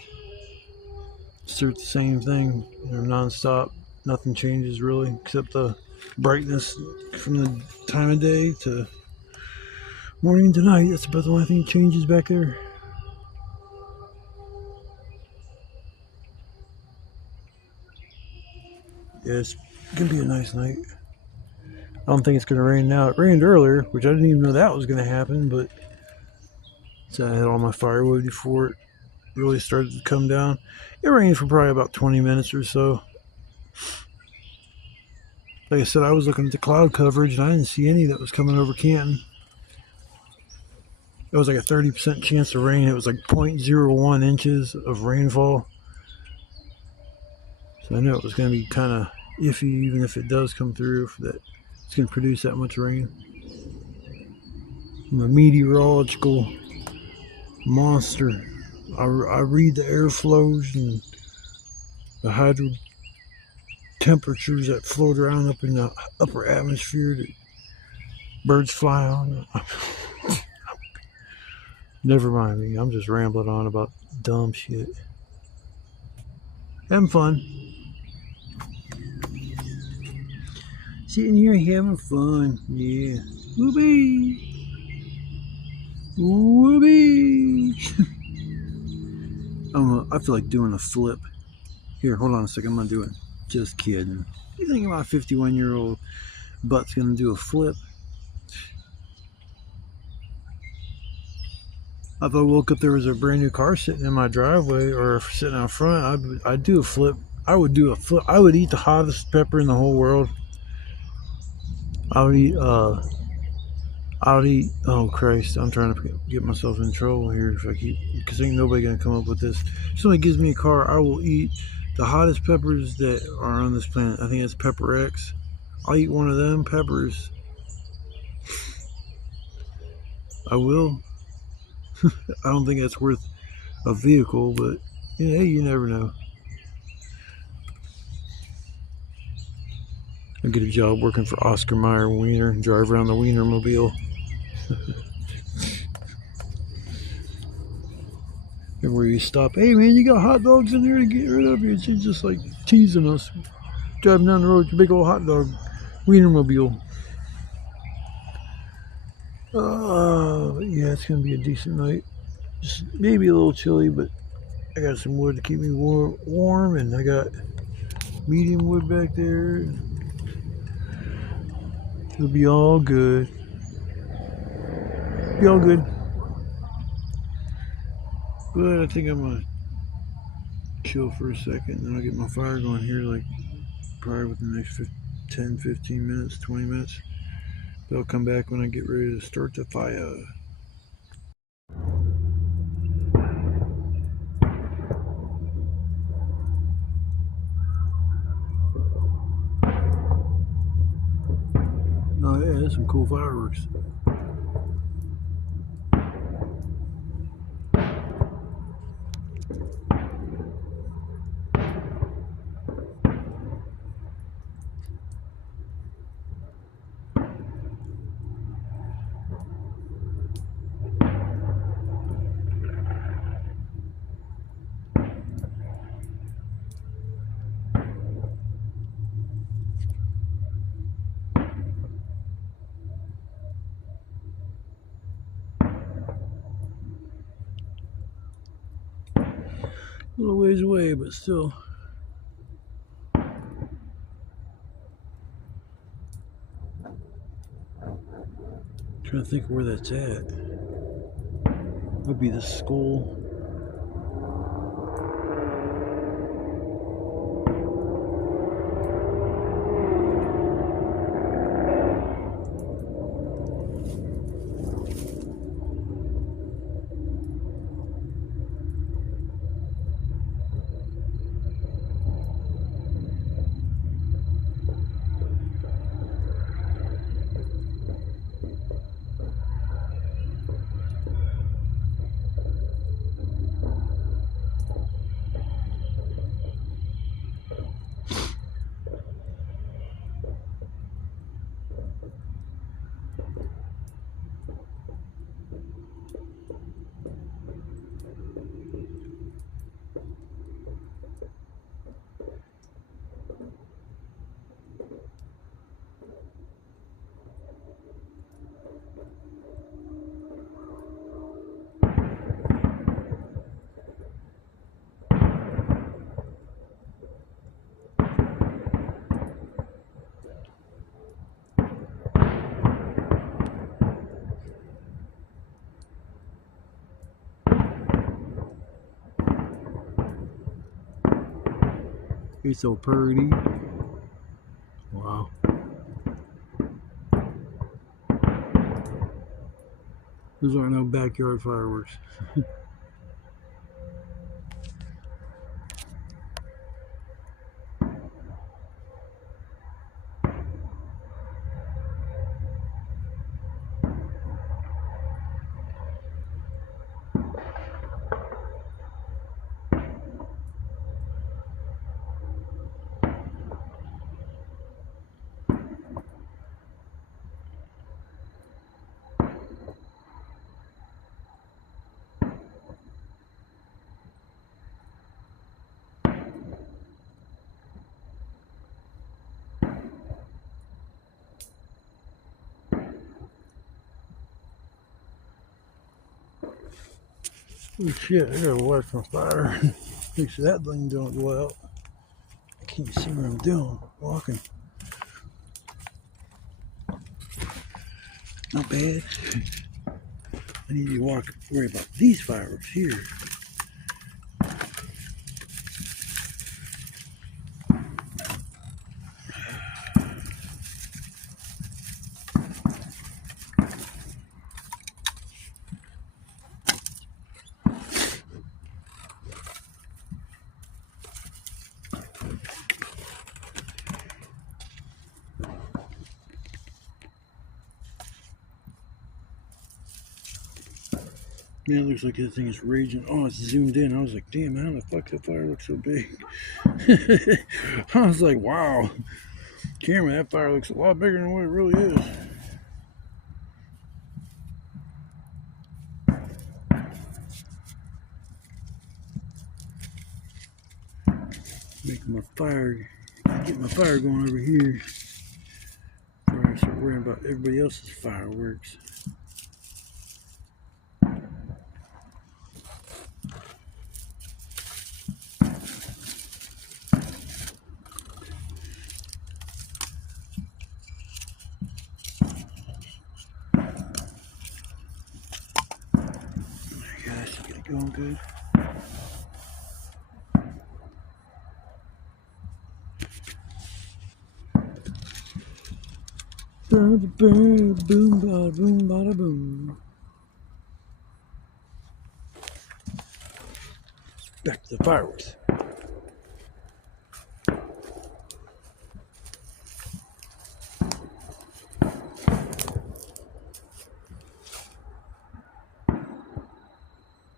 It's the same thing, nonstop. Nothing changes really, except the brightness from the time of day to morning to night. That's about the only thing that changes back there. Yeah, it's gonna be a nice night. I don't think it's gonna rain now. It rained earlier, which I didn't even know that was gonna happen, but so I had all my firewood before it really started to come down. It rained for probably about 20 minutes or so. Like I said, I was looking at the cloud coverage and I didn't see any that was coming over Canton. It was like a 30% chance of rain. It was like 0.01 inches of rainfall. So I know it was going to be kind of iffy, even if it does come through, for that it's going to produce that much rain. I'm a meteorological monster. I read the airflows and the hydro temperatures that float around up in the upper atmosphere that birds fly on. Never mind me. I'm just rambling on about dumb shit. Having fun. Sitting here having fun. Yeah. Whoopee. Whoopee. I feel like doing a flip. Here, hold on a second. I'm going to do it. Just kidding. You think my 51-year-old butt's going to do a flip? If I woke up, there was a brand new car sitting in my driveway or sitting out front, I'd do a flip. I would do a flip. I would eat the hottest pepper in the whole world. I would eat, oh Christ, I'm trying to get myself in trouble here if I keep, because ain't nobody going to come up with this. If somebody gives me a car, I will eat the hottest peppers that are on this planet. I think it's Pepper X. I'll eat one of them peppers. I will. I don't think that's worth a vehicle, but yeah, hey, you never know. I'll get a job working for Oscar Mayer Wiener and drive around the Wienermobile. Everywhere you stop, hey man, you got hot dogs in there to get rid of? She's just like teasing us. Driving down the road with a big old hot dog Wienermobile. Yeah, it's gonna be a decent night. Just maybe a little chilly, but I got some wood to keep me warm, and I got medium wood back there. It'll be all good. Be all good. But I think I'm gonna chill for a second, and then I'll get my fire going here, like probably within the next 10, 15 minutes, 20 minutes. But I'll come back when I get ready to start the fire. Oh yeah, there's some cool fireworks. A little ways away, but still. Trying to think where that's at. Would be the skull. He's so pretty. Wow. Those aren't no backyard fireworks. Oh shit, I gotta watch my fire. Make sure that thing don't go out. I can't see what I'm doing. Walking. Not bad. I need to worry about these fireworks here. Man, it looks like that thing is raging. Oh, it's zoomed in. I was like, damn, how the fuck that fire looks so big? I was like, wow. Camera, that fire looks a lot bigger than what it really is. Get my fire going over here before I start worrying about everybody else's fireworks. Gosh, get it going good. Boom, bada boom, bada boom. Back to the fireworks.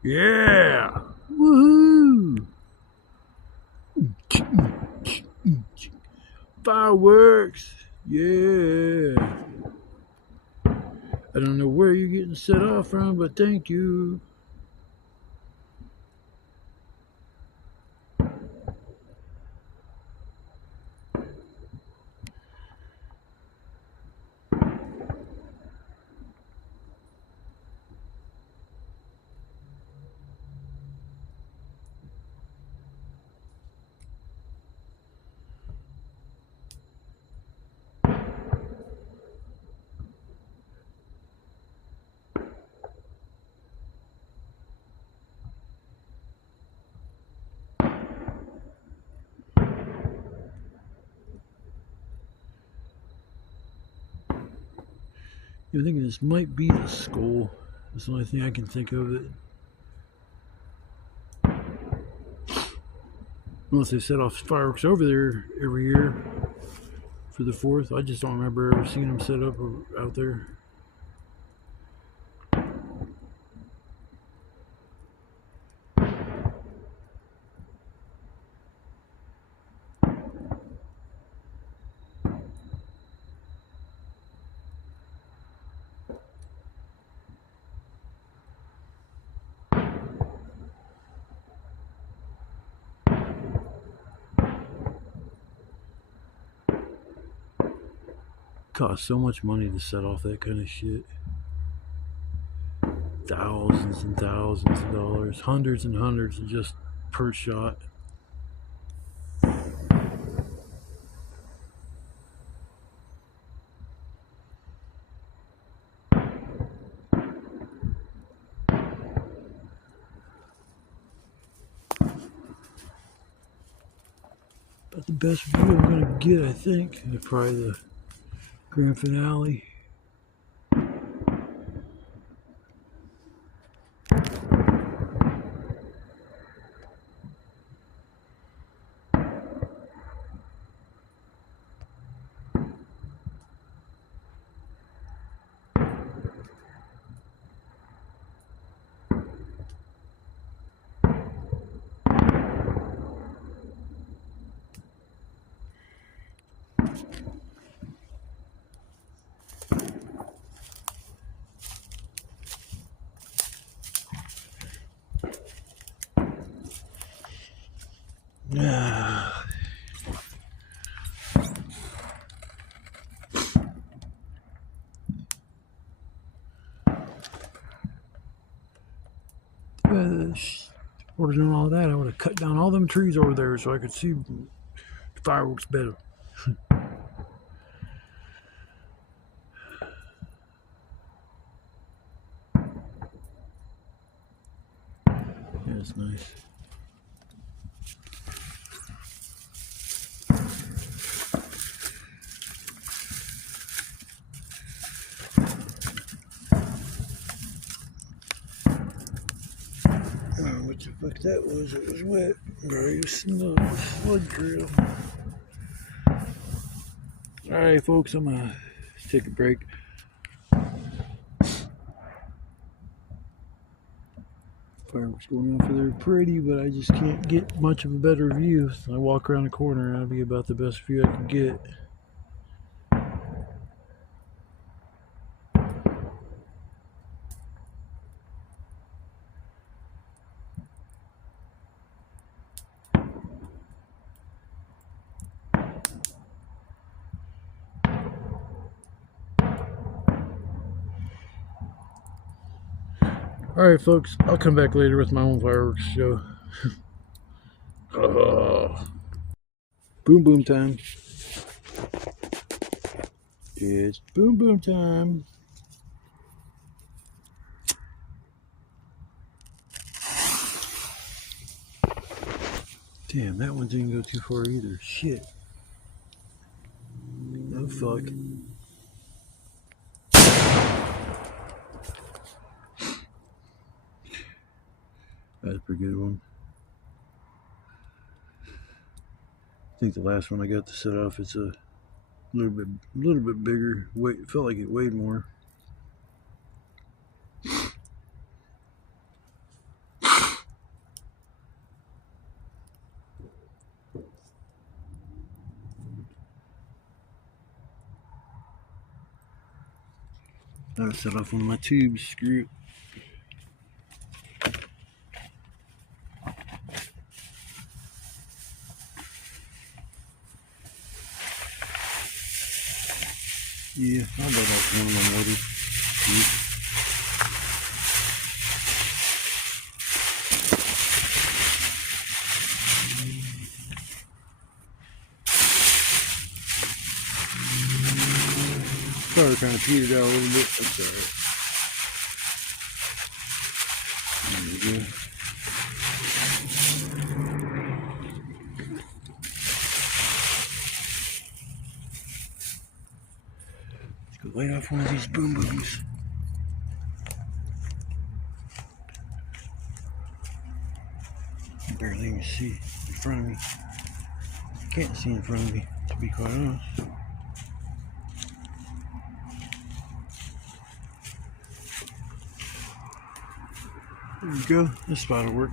Yeah! Woohoo! Fireworks! Yeah! I don't know where you're getting set off from, but thank you. I'm thinking this might be the skull. That's the only thing I can think of it. Unless they set off fireworks over there every year for the 4th. I just don't remember ever seeing them set up out there. Costs so much money to set off that kind of shit. Thousands and thousands of dollars, hundreds and hundreds just per shot. But the best view I'm gonna get, I think, is probably the grand finale. Ah. Would have done all that, I would have cut down all them trees over there so I could see fireworks better. Yeah, it's nice. I don't know what the fuck that was. It was wet. Very snow. Flood drill. Alright, folks, I'm gonna take a break. Fireworks going off there pretty, but I just can't get much of a better view. So I walk around the corner and that'll be about the best view I can get. Alright, folks, I'll come back later with my own fireworks show. Boom boom time. It's boom boom time. Damn, that one didn't go too far either. Shit. Oh fuck. That's a pretty good one. I think the last one I got to set off, it's a little bit bigger. It felt like it weighed more. I set off one of my tubes. Screw it. Yeah, I'll bet off one of my motors. Probably kind of petered out a little bit. That's alright. There we go. Let's go light off one of these boom booms. I can barely even see in front of me. I can't see in front of me, to be quite honest. There we go. This spot will work.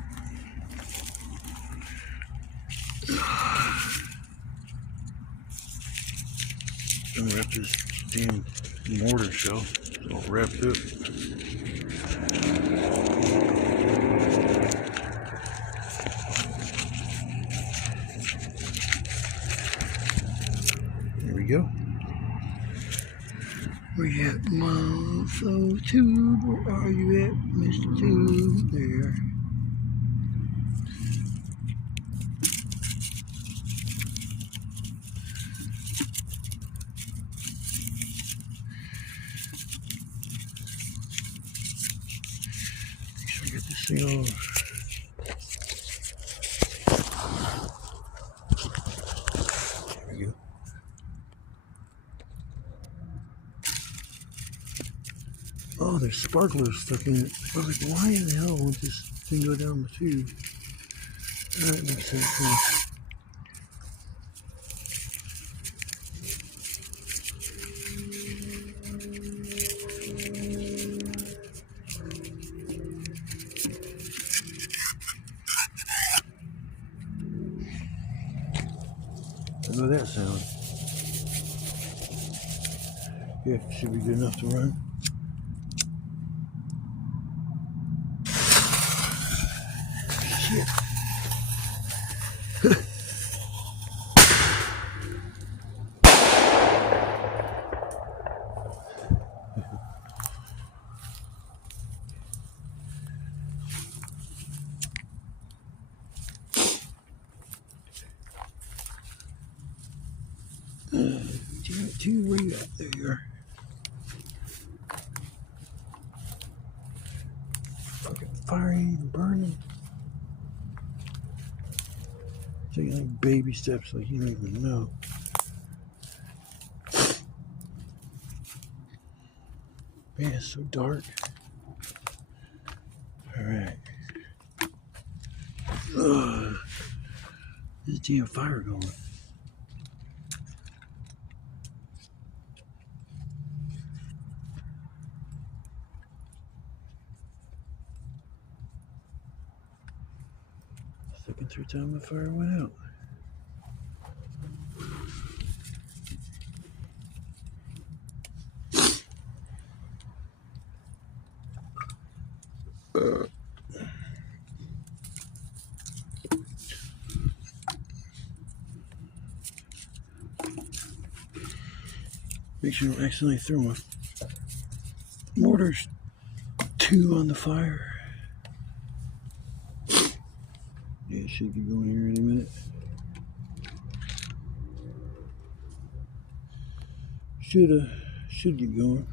Gonna wrap this damn mortar shell. It's all wrapped up. There we go. Where you at, Motho Tube? Where are you at, Mr. Tube? There. Make sure I get this thing on. There we go. Oh, there's sparklers stuck in it. I was like, why in the hell won't this thing go down the tube? That makes sense now. I know that sound. Yeah, should be good enough to run. Shit. Two, where you at? There you are. Fucking fire ain't even burning. Taking like baby steps like you don't even know. Man, it's so dark. Alright. Ugh. There's a damn fire going. Second, third time the fire went out. Make sure you don't accidentally throw my mortars two on the fire. Yeah, it should be going here in a minute. Should get going.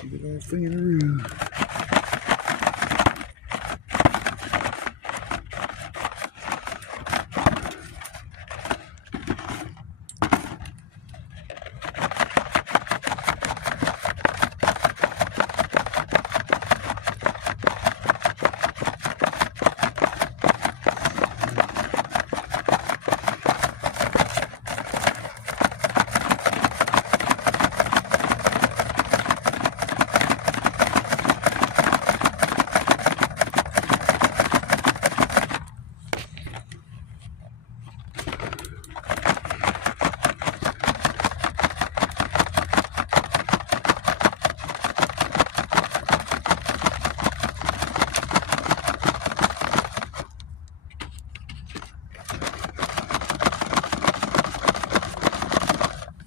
Keep it all thing in a room.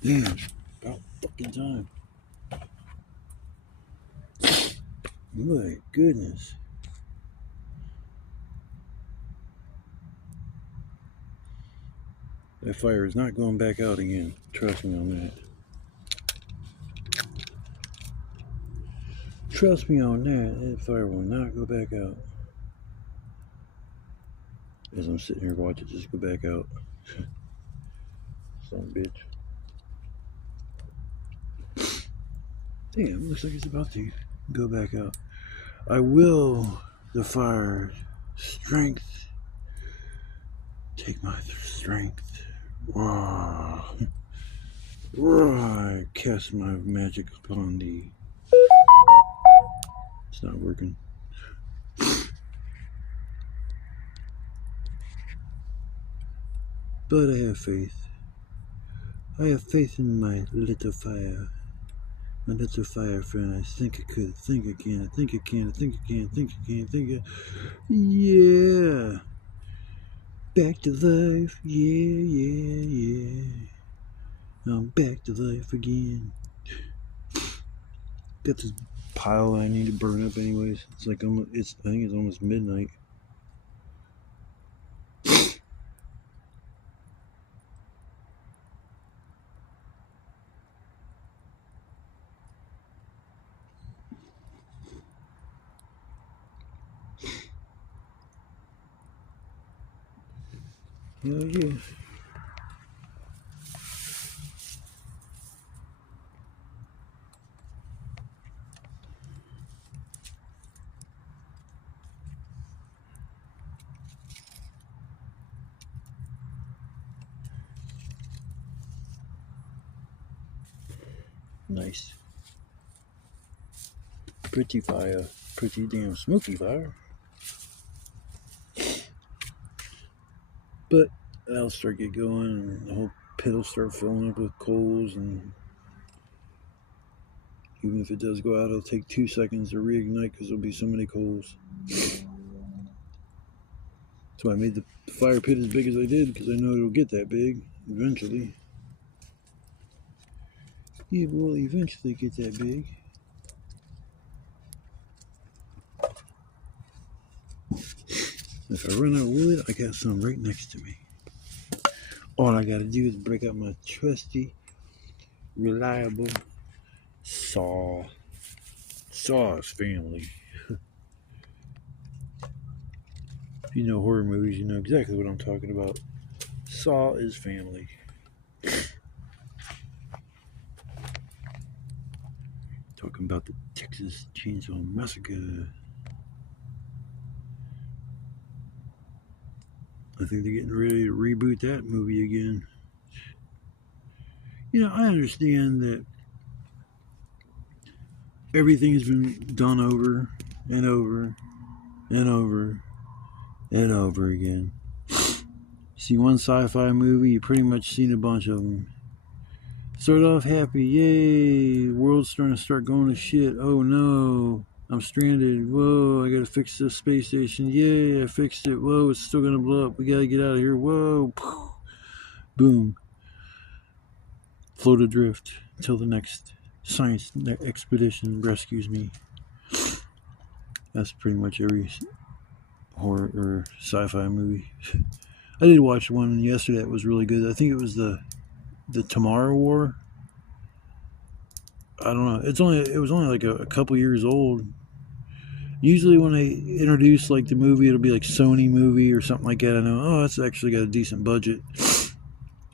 Damn, about fucking time. My goodness. That fire is not going back out again. Trust me on that. Trust me on that. That fire will not go back out. As I'm sitting here watching it just go back out. Son of a bitch. Damn, looks like it's about to go back out. I will the fire strength. Take my strength. Wow. I cast my magic upon thee. It's not working. But I have faith. I have faith in my little fire. My little fire friend. I think I could. Think again. I think I can. I think I can. Think I can. Think I... Yeah. Back to life. Yeah. I'm back to life again. Got this pile I need to burn up anyways. It's like I think it's almost midnight. Hell yeah. Nice. Pretty fire. Pretty damn smoky fire. But that'll start get going and the whole pit will start filling up with coals, and even if it does go out, it'll take 2 seconds to reignite because there'll be so many coals. That's why I made the fire pit as big as I did, because I know it'll get that big eventually. It will eventually get that big. If I run out of wood, I got some right next to me. All I gotta do is break out my trusty, reliable saw. Saw is family. If you know horror movies, you know exactly what I'm talking about. Saw is family. Talking about the Texas Chainsaw Massacre. I think they're getting ready to reboot that movie again. You know, I understand that everything's been done over and over and over and over again. See one sci-fi movie, you pretty much seen a bunch of them. Start off happy, yay, world's starting to start going to shit. Oh no, I'm stranded. Whoa, I gotta fix the space station. Yay, I fixed it. Whoa, it's still gonna blow up. We gotta get out of here. Whoa, boom. Float adrift until the next science expedition rescues me. That's pretty much every horror or sci-fi movie. I did watch one yesterday that was really good. I think it was the Tomorrow War. I don't know. It was only like a couple years old. Usually when they introduce like the movie, it'll be like Sony movie or something like that. I know, oh, it's actually got a decent budget.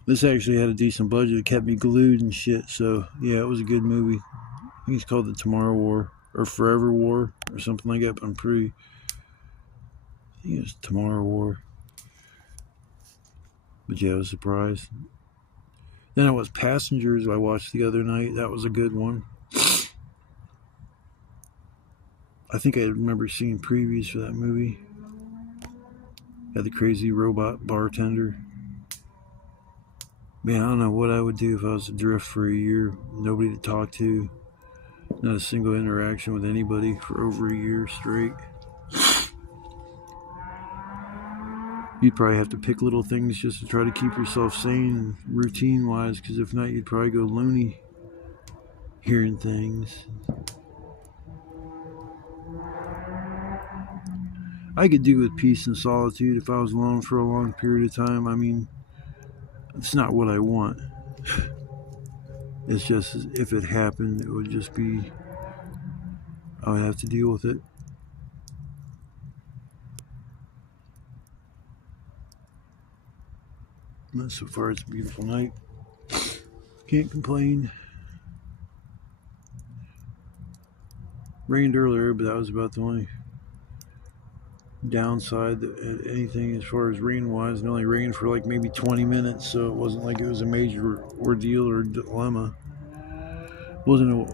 This actually had a decent budget. It kept me glued and shit. So yeah, it was a good movie. I think it's called the Tomorrow War or Forever War or something like that. But I think it was Tomorrow War. But yeah, I was surprised. Then it was Passengers I watched the other night. That was a good one. I think I remember seeing previews for that movie. Had the crazy robot bartender. Man, I don't know what I would do if I was adrift for a year. Nobody to talk to. Not a single interaction with anybody for over a year straight. You'd probably have to pick little things just to try to keep yourself sane and routine-wise, because if not, you'd probably go loony hearing things. I could do with peace and solitude if I was alone for a long period of time. I mean, it's not what I want. It's just if it happened, it would just be, I would have to deal with it. But so far, it's a beautiful night. Can't complain. Rained earlier, but that was about the only downside. Anything as far as rain wise, it only rained for like maybe 20 minutes, so it wasn't like it was a major ordeal or dilemma. It wasn't an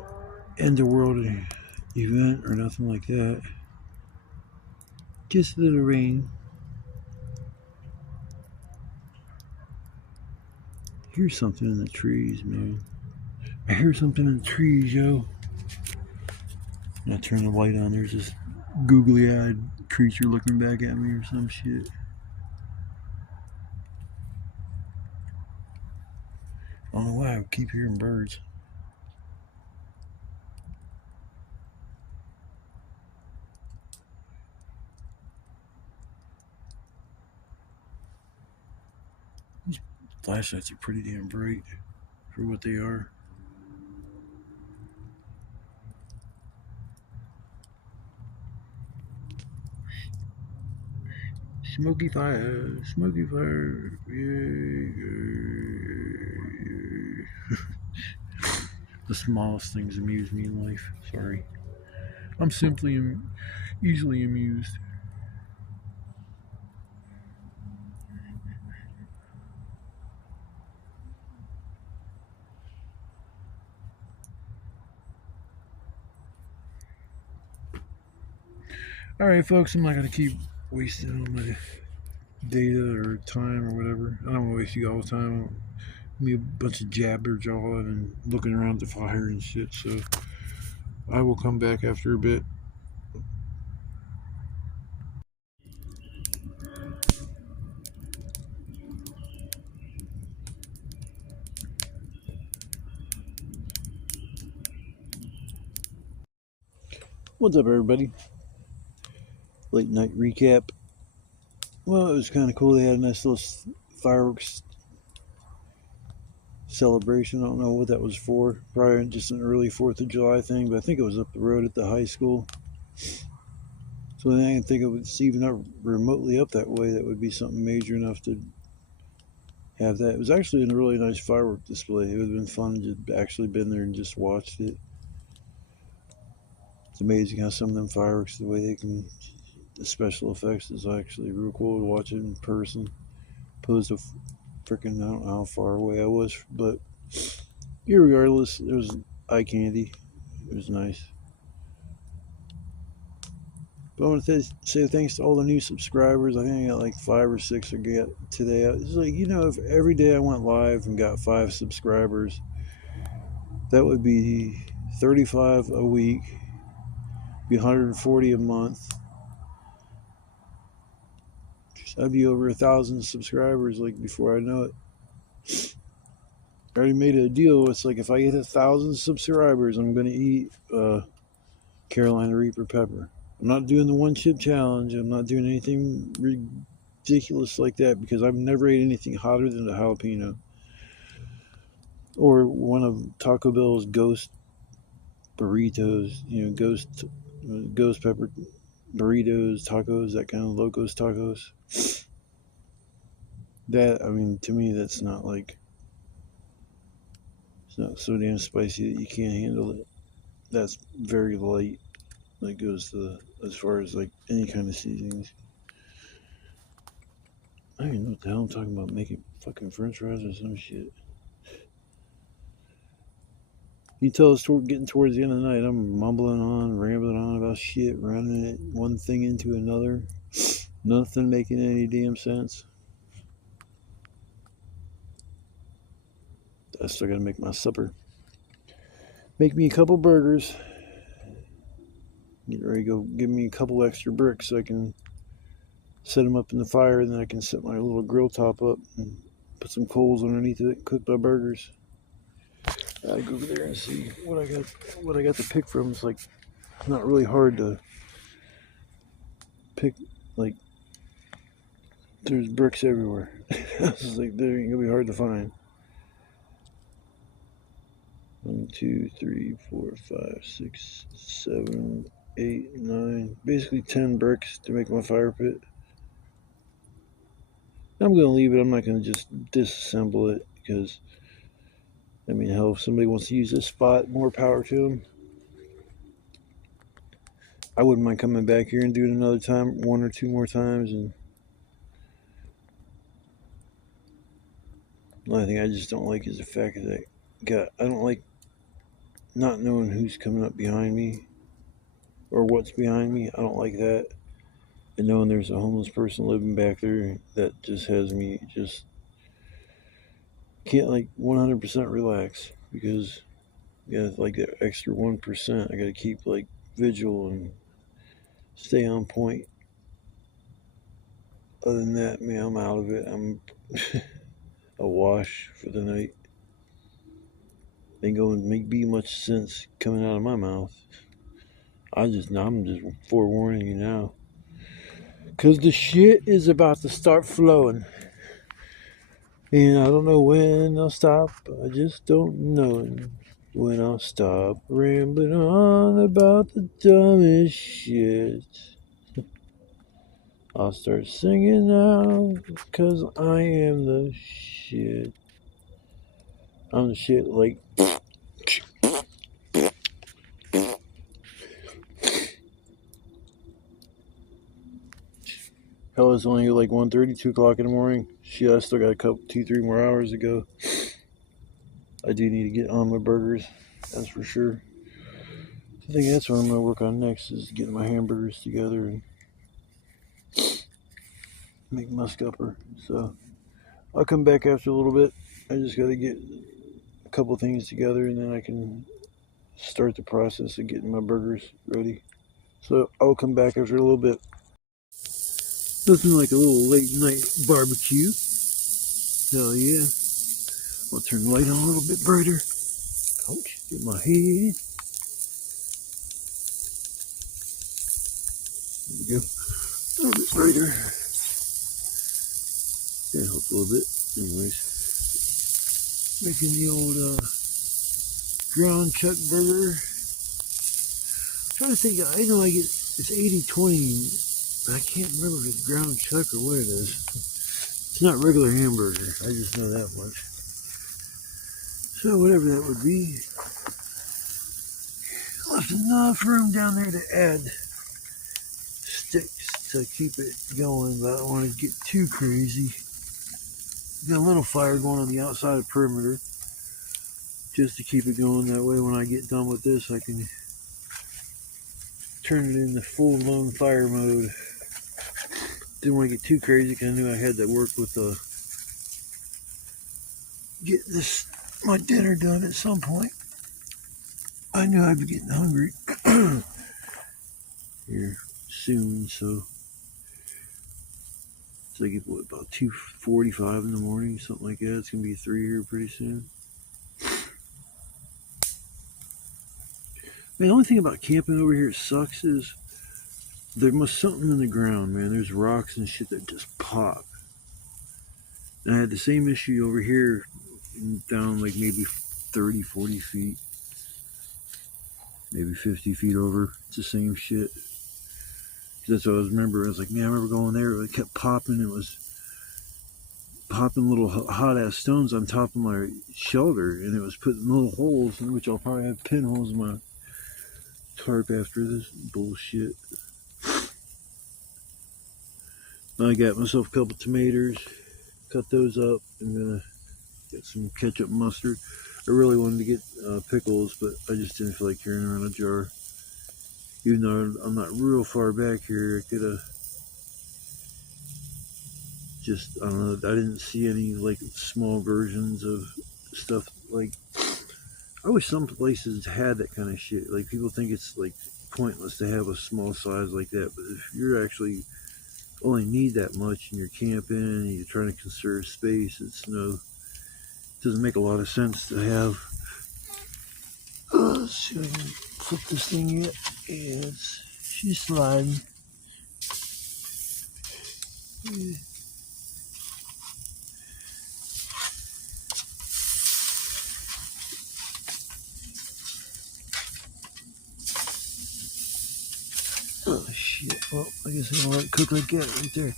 end of world event or nothing like that. Just a little rain. I hear something in the trees, man. I hear something in the trees, yo. I turn the light on. There's this googly-eyed creature looking back at me or some shit. I don't know why I keep hearing birds. These flashlights are pretty damn bright for what they are. Smoky fire, yay. The smallest things amuse me in life. Sorry. I'm simply easily amused. Alright, folks, I'm not going to keep wasting all my data or time or whatever. I don't want to waste you all the time. Me a bunch of jabber jawing and looking around the fire and shit, so I will come back after a bit. What's up, everybody? Late night recap. Well, it was kind of cool. They had a nice little fireworks celebration. I don't know what that was for. Probably just an early 4th of July thing, but I think it was up the road at the high school. So I didn't think it was even up remotely up that way. That would be something major enough to have that. It was actually a really nice firework display. It would have been fun to actually been there and just watched it. It's amazing how some of them fireworks, the way they can, the special effects is actually real cool to watch it in person. Opposed to freaking, I don't know how far away I was, but irregardless, it was eye candy. It was nice. But I want to say thanks to all the new subscribers. I think I got like 5 or 6 or get today. It's like, if every day I went live and got 5 subscribers, that would be 35 a week, be 140 a month. I'd be over 1,000 subscribers like before I know it. I already made a deal. It's like if I get 1,000 subscribers, I'm gonna eat Carolina Reaper pepper. I'm not doing the 1 chip challenge. I'm not doing anything ridiculous like that because I've never ate anything hotter than the jalapeno or one of Taco Bell's ghost burritos. Ghost pepper burritos, tacos, that kind of locos tacos. That, I mean, to me, that's not like, it's not so damn spicy that you can't handle it. That's very light. That goes to as far as like any kind of seasonings. I don't even know what the hell I'm talking about. Making fucking French fries or some shit. You tell us getting towards the end of the night, I'm mumbling on, rambling on about shit, running it one thing into another. Nothing making any damn sense. I still gotta make my supper. Make me a couple burgers. Get ready to go give me a couple extra bricks so I can set them up in the fire, and then I can set my little grill top up and put some coals underneath it and cook my burgers. I go over there and see what I got to pick from. It's like not really hard to pick. Like there's bricks everywhere. It's like they ain't gonna be hard to find. 1, 2, 3, 4, 5, 6, 7, 8, 9. Basically 10 bricks to make my fire pit. I'm gonna leave it. I'm not gonna just disassemble it because, I mean, hell, if somebody wants to use this spot, more power to them. I wouldn't mind coming back here and doing it another time, 1 or 2 more times. And the only thing I just don't like is the fact that I don't like not knowing who's coming up behind me or what's behind me. I don't like that. And knowing there's a homeless person living back there, that just has me just can't like 100% relax because like that extra 1%. I got to keep like vigil and stay on point. Other than that, man, I'm out of it. I'm a wash for the night. Ain't going to make be much sense coming out of my mouth. I'm just forewarning you now. Because the shit is about to start flowing. And I don't know when I'll stop. I just don't know when I'll stop rambling on about the dumbest shit. I'll start singing now because I am the shit. I'm the shit like. Hell, it's only like 1:30, 2 o'clock in the morning. Shit, I still got a couple, 2, 3 more hours to go. I do need to get on my burgers, that's for sure. I think that's what I'm going to work on next is getting my hamburgers together and make my scupper. So I'll come back after a little bit. I just got to get a couple things together and then I can start the process of getting my burgers ready. So I'll come back after a little bit. Nothing like a little late night barbecue. Hell yeah. I'll turn the light on a little bit brighter. Ouch, get my head. There we go. A little bit brighter. That helped a little bit. Anyways, making the old ground chuck burger. I'm trying to think, I know it's 80-20, but I can't remember if it's ground chuck or what it is. It's not regular hamburger, I just know that much. So whatever that would be. Left enough room down there to add sticks to keep it going, but I don't want to get too crazy. Got a little fire going on the outside of the perimeter just to keep it going. That way when I get done with this, I can turn it into full-blown fire mode. Didn't want to get too crazy because I knew I had to work with get my dinner done at some point. I knew I'd be getting hungry here soon, so it's like about 2:45 in the morning, something like that. It's gonna be 3 here pretty soon. Man, the only thing about camping over here that sucks is there must something in the ground, man. There's rocks and shit that just pop. And I had the same issue over here down like maybe 30, 40 feet. Maybe 50 feet over. It's the same shit. That's what I remember. I was like, man, I remember going there. It kept popping. It was popping little hot ass stones on top of my shelter. And it was putting little holes, in which I'll probably have pinholes in my tarp after this bullshit. I got myself a couple tomatoes, cut those up. I'm gonna get some ketchup and mustard. I really wanted to get pickles, but I just didn't feel like carrying around a jar. Even though I'm not real far back here, I could have just, I don't know, I didn't see any like small versions of stuff. Like, I wish some places had that kind of shit. Like, people think it's like pointless to have a small size like that, but if you're actually only need that much and you're camping and you're trying to conserve space, it doesn't make a lot of sense to have. Let's see if I can flip this thing yet. Yeah, she's sliding. Yeah. Oh shit, well, I guess I'm gonna let it cook like that right there.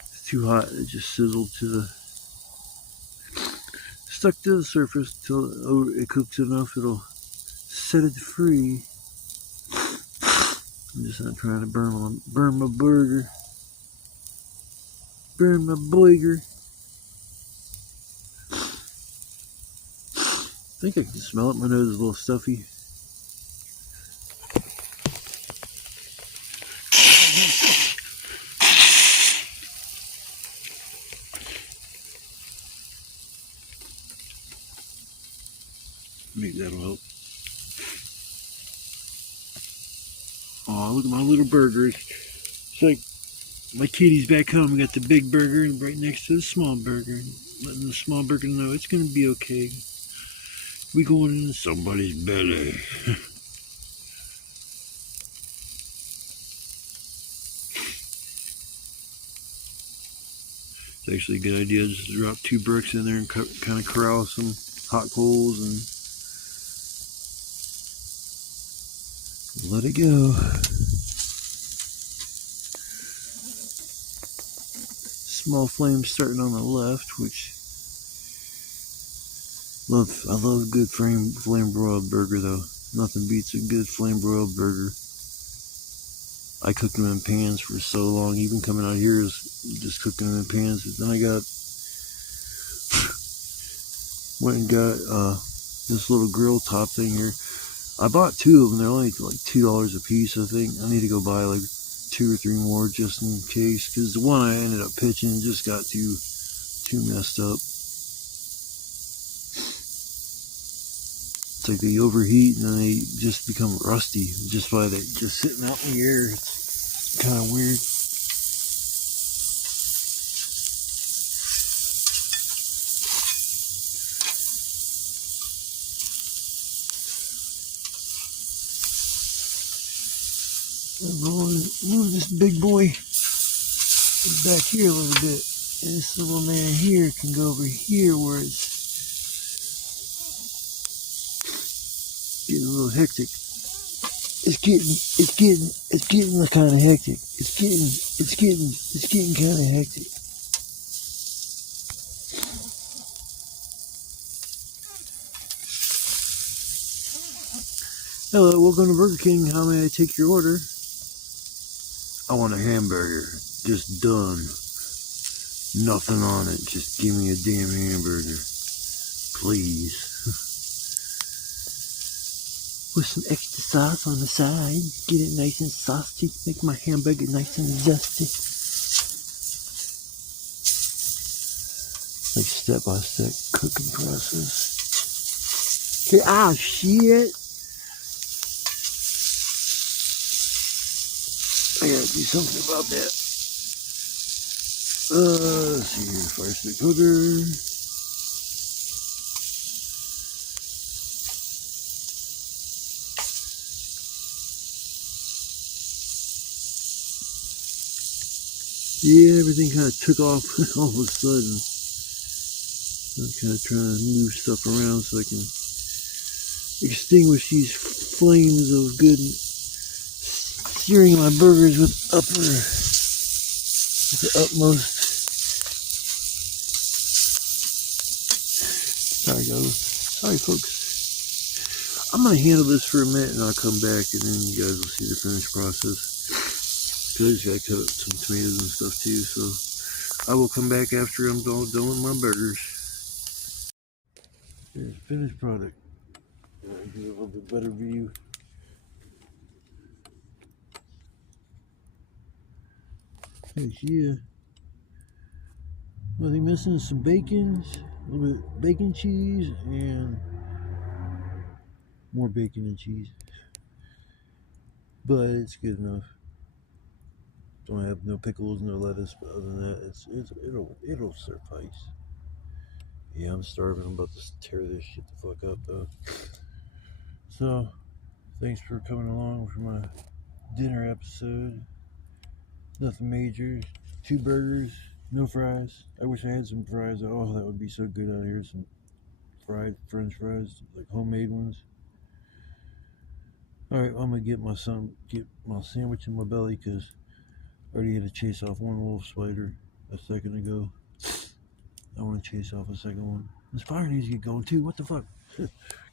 It's too hot, it just sizzled stuck to the surface till it cooks enough, it'll set it free. I'm just not trying to burn my burger. Burn my boiger. I think I can smell it, my nose is a little stuffy. Maybe that'll help. Oh, look at my little burger. It's like my kitty's back home. We got the big burger and right next to the small burger. Letting the small burger know it's going to be okay. We going in somebody's belly. It's actually a good idea just to drop 2 bricks in there and kind of corral some hot coals and let it go. Small flame starting on the left, which I love good flame broiled burger though. Nothing beats a good flame broiled burger. I cooked them in pans for so long. Even coming out here is just cooking them in pans. But then I went and got this little grill top thing here. I bought 2 of them. They're only like $2 a piece, I think. I need to go buy like 2 or 3 more just in case, because the one I ended up pitching just got too messed up. It's like they overheat and then they just become rusty just by just sitting out in the air. It's kind of weird. I'm going to move this big boy back here a little bit. And this little man here can go over here where it's getting a little hectic. It's getting kind of hectic. It's getting kind of hectic. Hello, welcome to Burger King. How may I take your order? I want a hamburger. Just done. Nothing on it. Just give me a damn hamburger. Please. With some extra sauce on the side. Get it nice and saucy. Make my hamburger nice and zesty. Like step-by-step cooking process. Okay, ah, shit. I gotta do something about that. Let's see here. Fire stick cooker. Yeah, everything kind of took off all of a sudden. I'm kind of trying to move stuff around so I can extinguish these flames of good searing my burgers with the utmost. Sorry folks. I'm gonna handle this for a minute and I'll come back and then you guys will see the finished process. I just gotta cut up some tomatoes and stuff too, so I will come back after I'm done with my burgers. There's the finished product. I'll give you a little bit better view. Yeah. Well, they're missing some bacon, a little bit of bacon cheese, and more bacon and cheese. But it's good enough. Don't have no pickles, no lettuce, but other than that, it'll suffice. Yeah, I'm starving. I'm about to tear this shit the fuck up though. So, thanks for coming along for my dinner episode. Nothing major. 2 burgers, no fries. I wish I had some fries. Oh, that would be so good out here. Some fried French fries, like homemade ones. Alright, I'm gonna get my sandwich in my belly because I already had to chase off one wolf spider a second ago. I want to chase off a second one. The spider needs to get going too. What the fuck?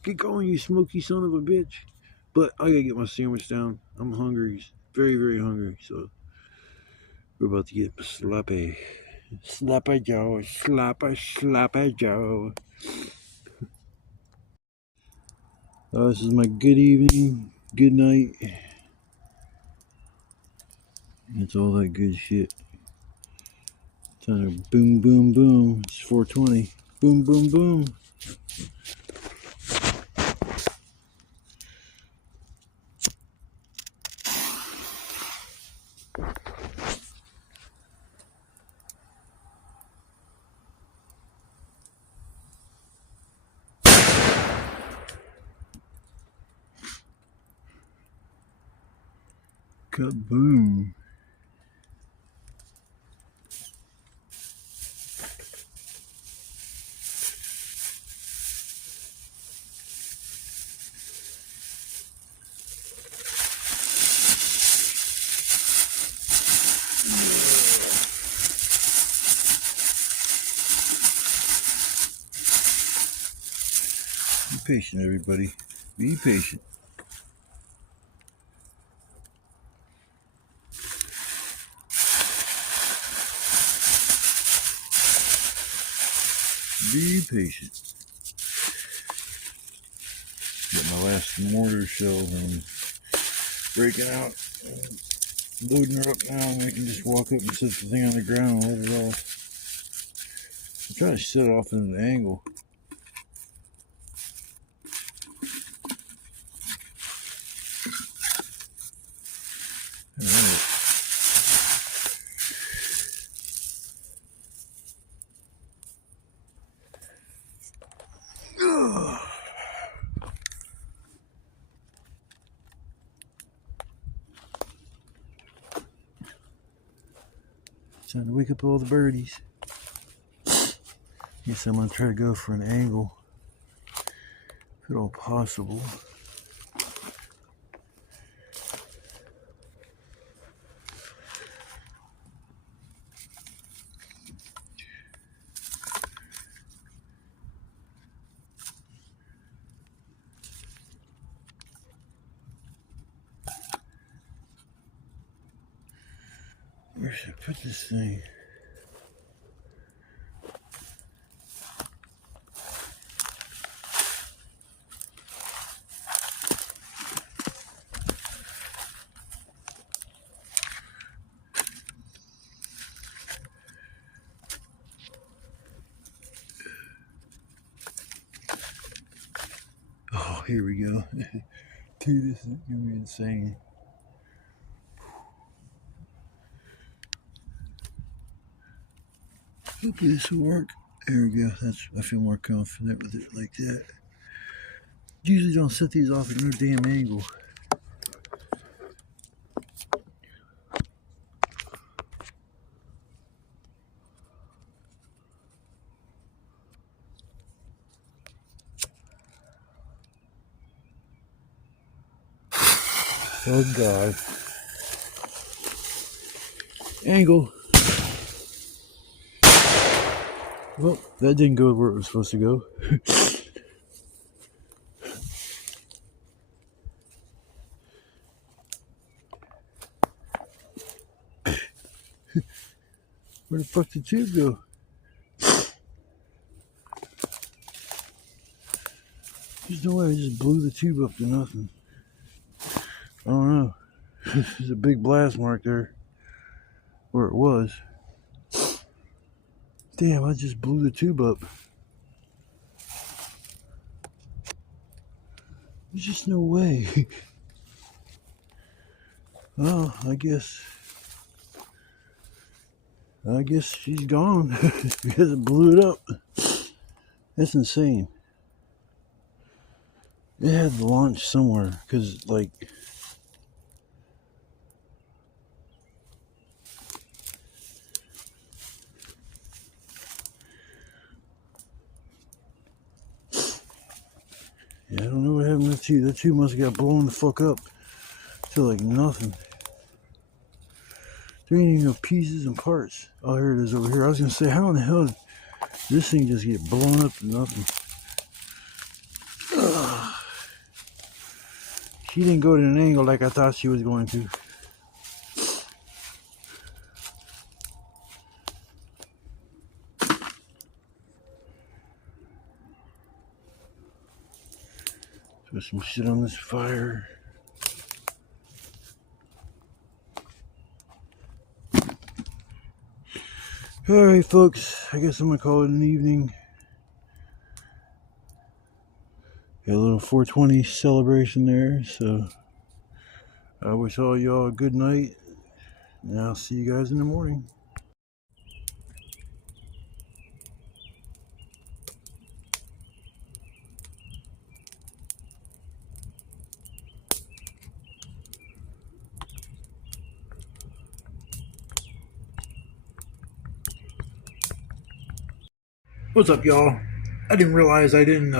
Get going, you smoky son of a bitch. But I gotta get my sandwich down. I'm hungry. Very, very hungry. So we're about to get sloppy. Sloppy Joe. Sloppy Joe. This is my good evening. Good night. It's all that good shit. Time to boom, boom, boom. It's 4:20. Boom, boom, boom. Kaboom. Be patient, everybody. Be patient. Be patient. Got my last mortar shell and breaking out. Loading her up now, and I can just walk up and set the thing on the ground and let it off. I'm trying to set it off at an angle. Alright. Time to wake up all the birdies. Guess I'm gonna try to go for an angle, if at all possible. Where should I put this thing? Oh, here we go. Dude, this is gonna be insane. Hopefully this will work. There we go. I feel more confident with it like that. Usually don't set these off at no damn angle. Oh God. Angle. Well, that didn't go where it was supposed to go. Where the fuck did the tube go? There's no way I just blew the tube up to nothing. I don't know. There's a big blast mark there. Where it was. Damn, I just blew the tube up. There's just no way. Well, I guess she's gone because it blew it up. That's insane. It had to launch somewhere because, like, yeah, I don't know what happened to the tube. That tube must have got blown the fuck up to like nothing. There ain't even no pieces and parts. Oh, here it is over here. I was gonna say, how in the hell did this thing just get blown up to nothing? Ugh. She didn't go to an angle like I thought she was going to. Put some shit on this fire. Alright folks, I guess I'm gonna call it an evening. Got a little 420 celebration there, so I wish all y'all a good night, and I'll see you guys in the morning. What's up, y'all? I didn't realize I didn't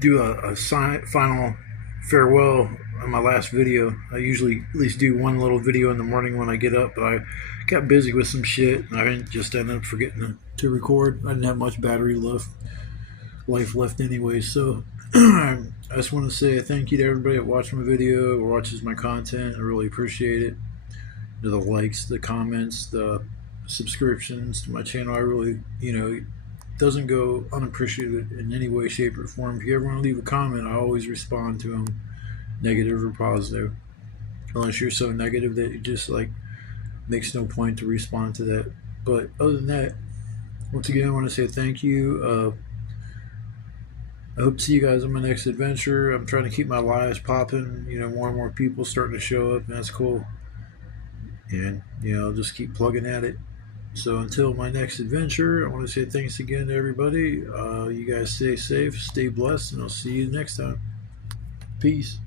do a final farewell on my last video. I usually at least do one little video in the morning when I get up, but I got busy with some shit and I just ended up forgetting to record. I didn't have much battery life left anyway, so I just want to say thank you to everybody that watched my video or watches my content. I really appreciate it. The likes, the comments, the subscriptions to my channel. I really, doesn't go unappreciated in any way, shape, or form. If you ever want to leave a comment, I always respond to them, negative or positive. Unless you're so negative that it just makes no point to respond to that. But other than that, once again, I want to say thank you. I hope to see you guys on my next adventure. I'm trying to keep my lives popping. More and more people starting to show up, and that's cool. And I'll just keep plugging at it. So until my next adventure, I want to say thanks again to everybody. You guys stay safe, stay blessed, and I'll see you next time. Peace.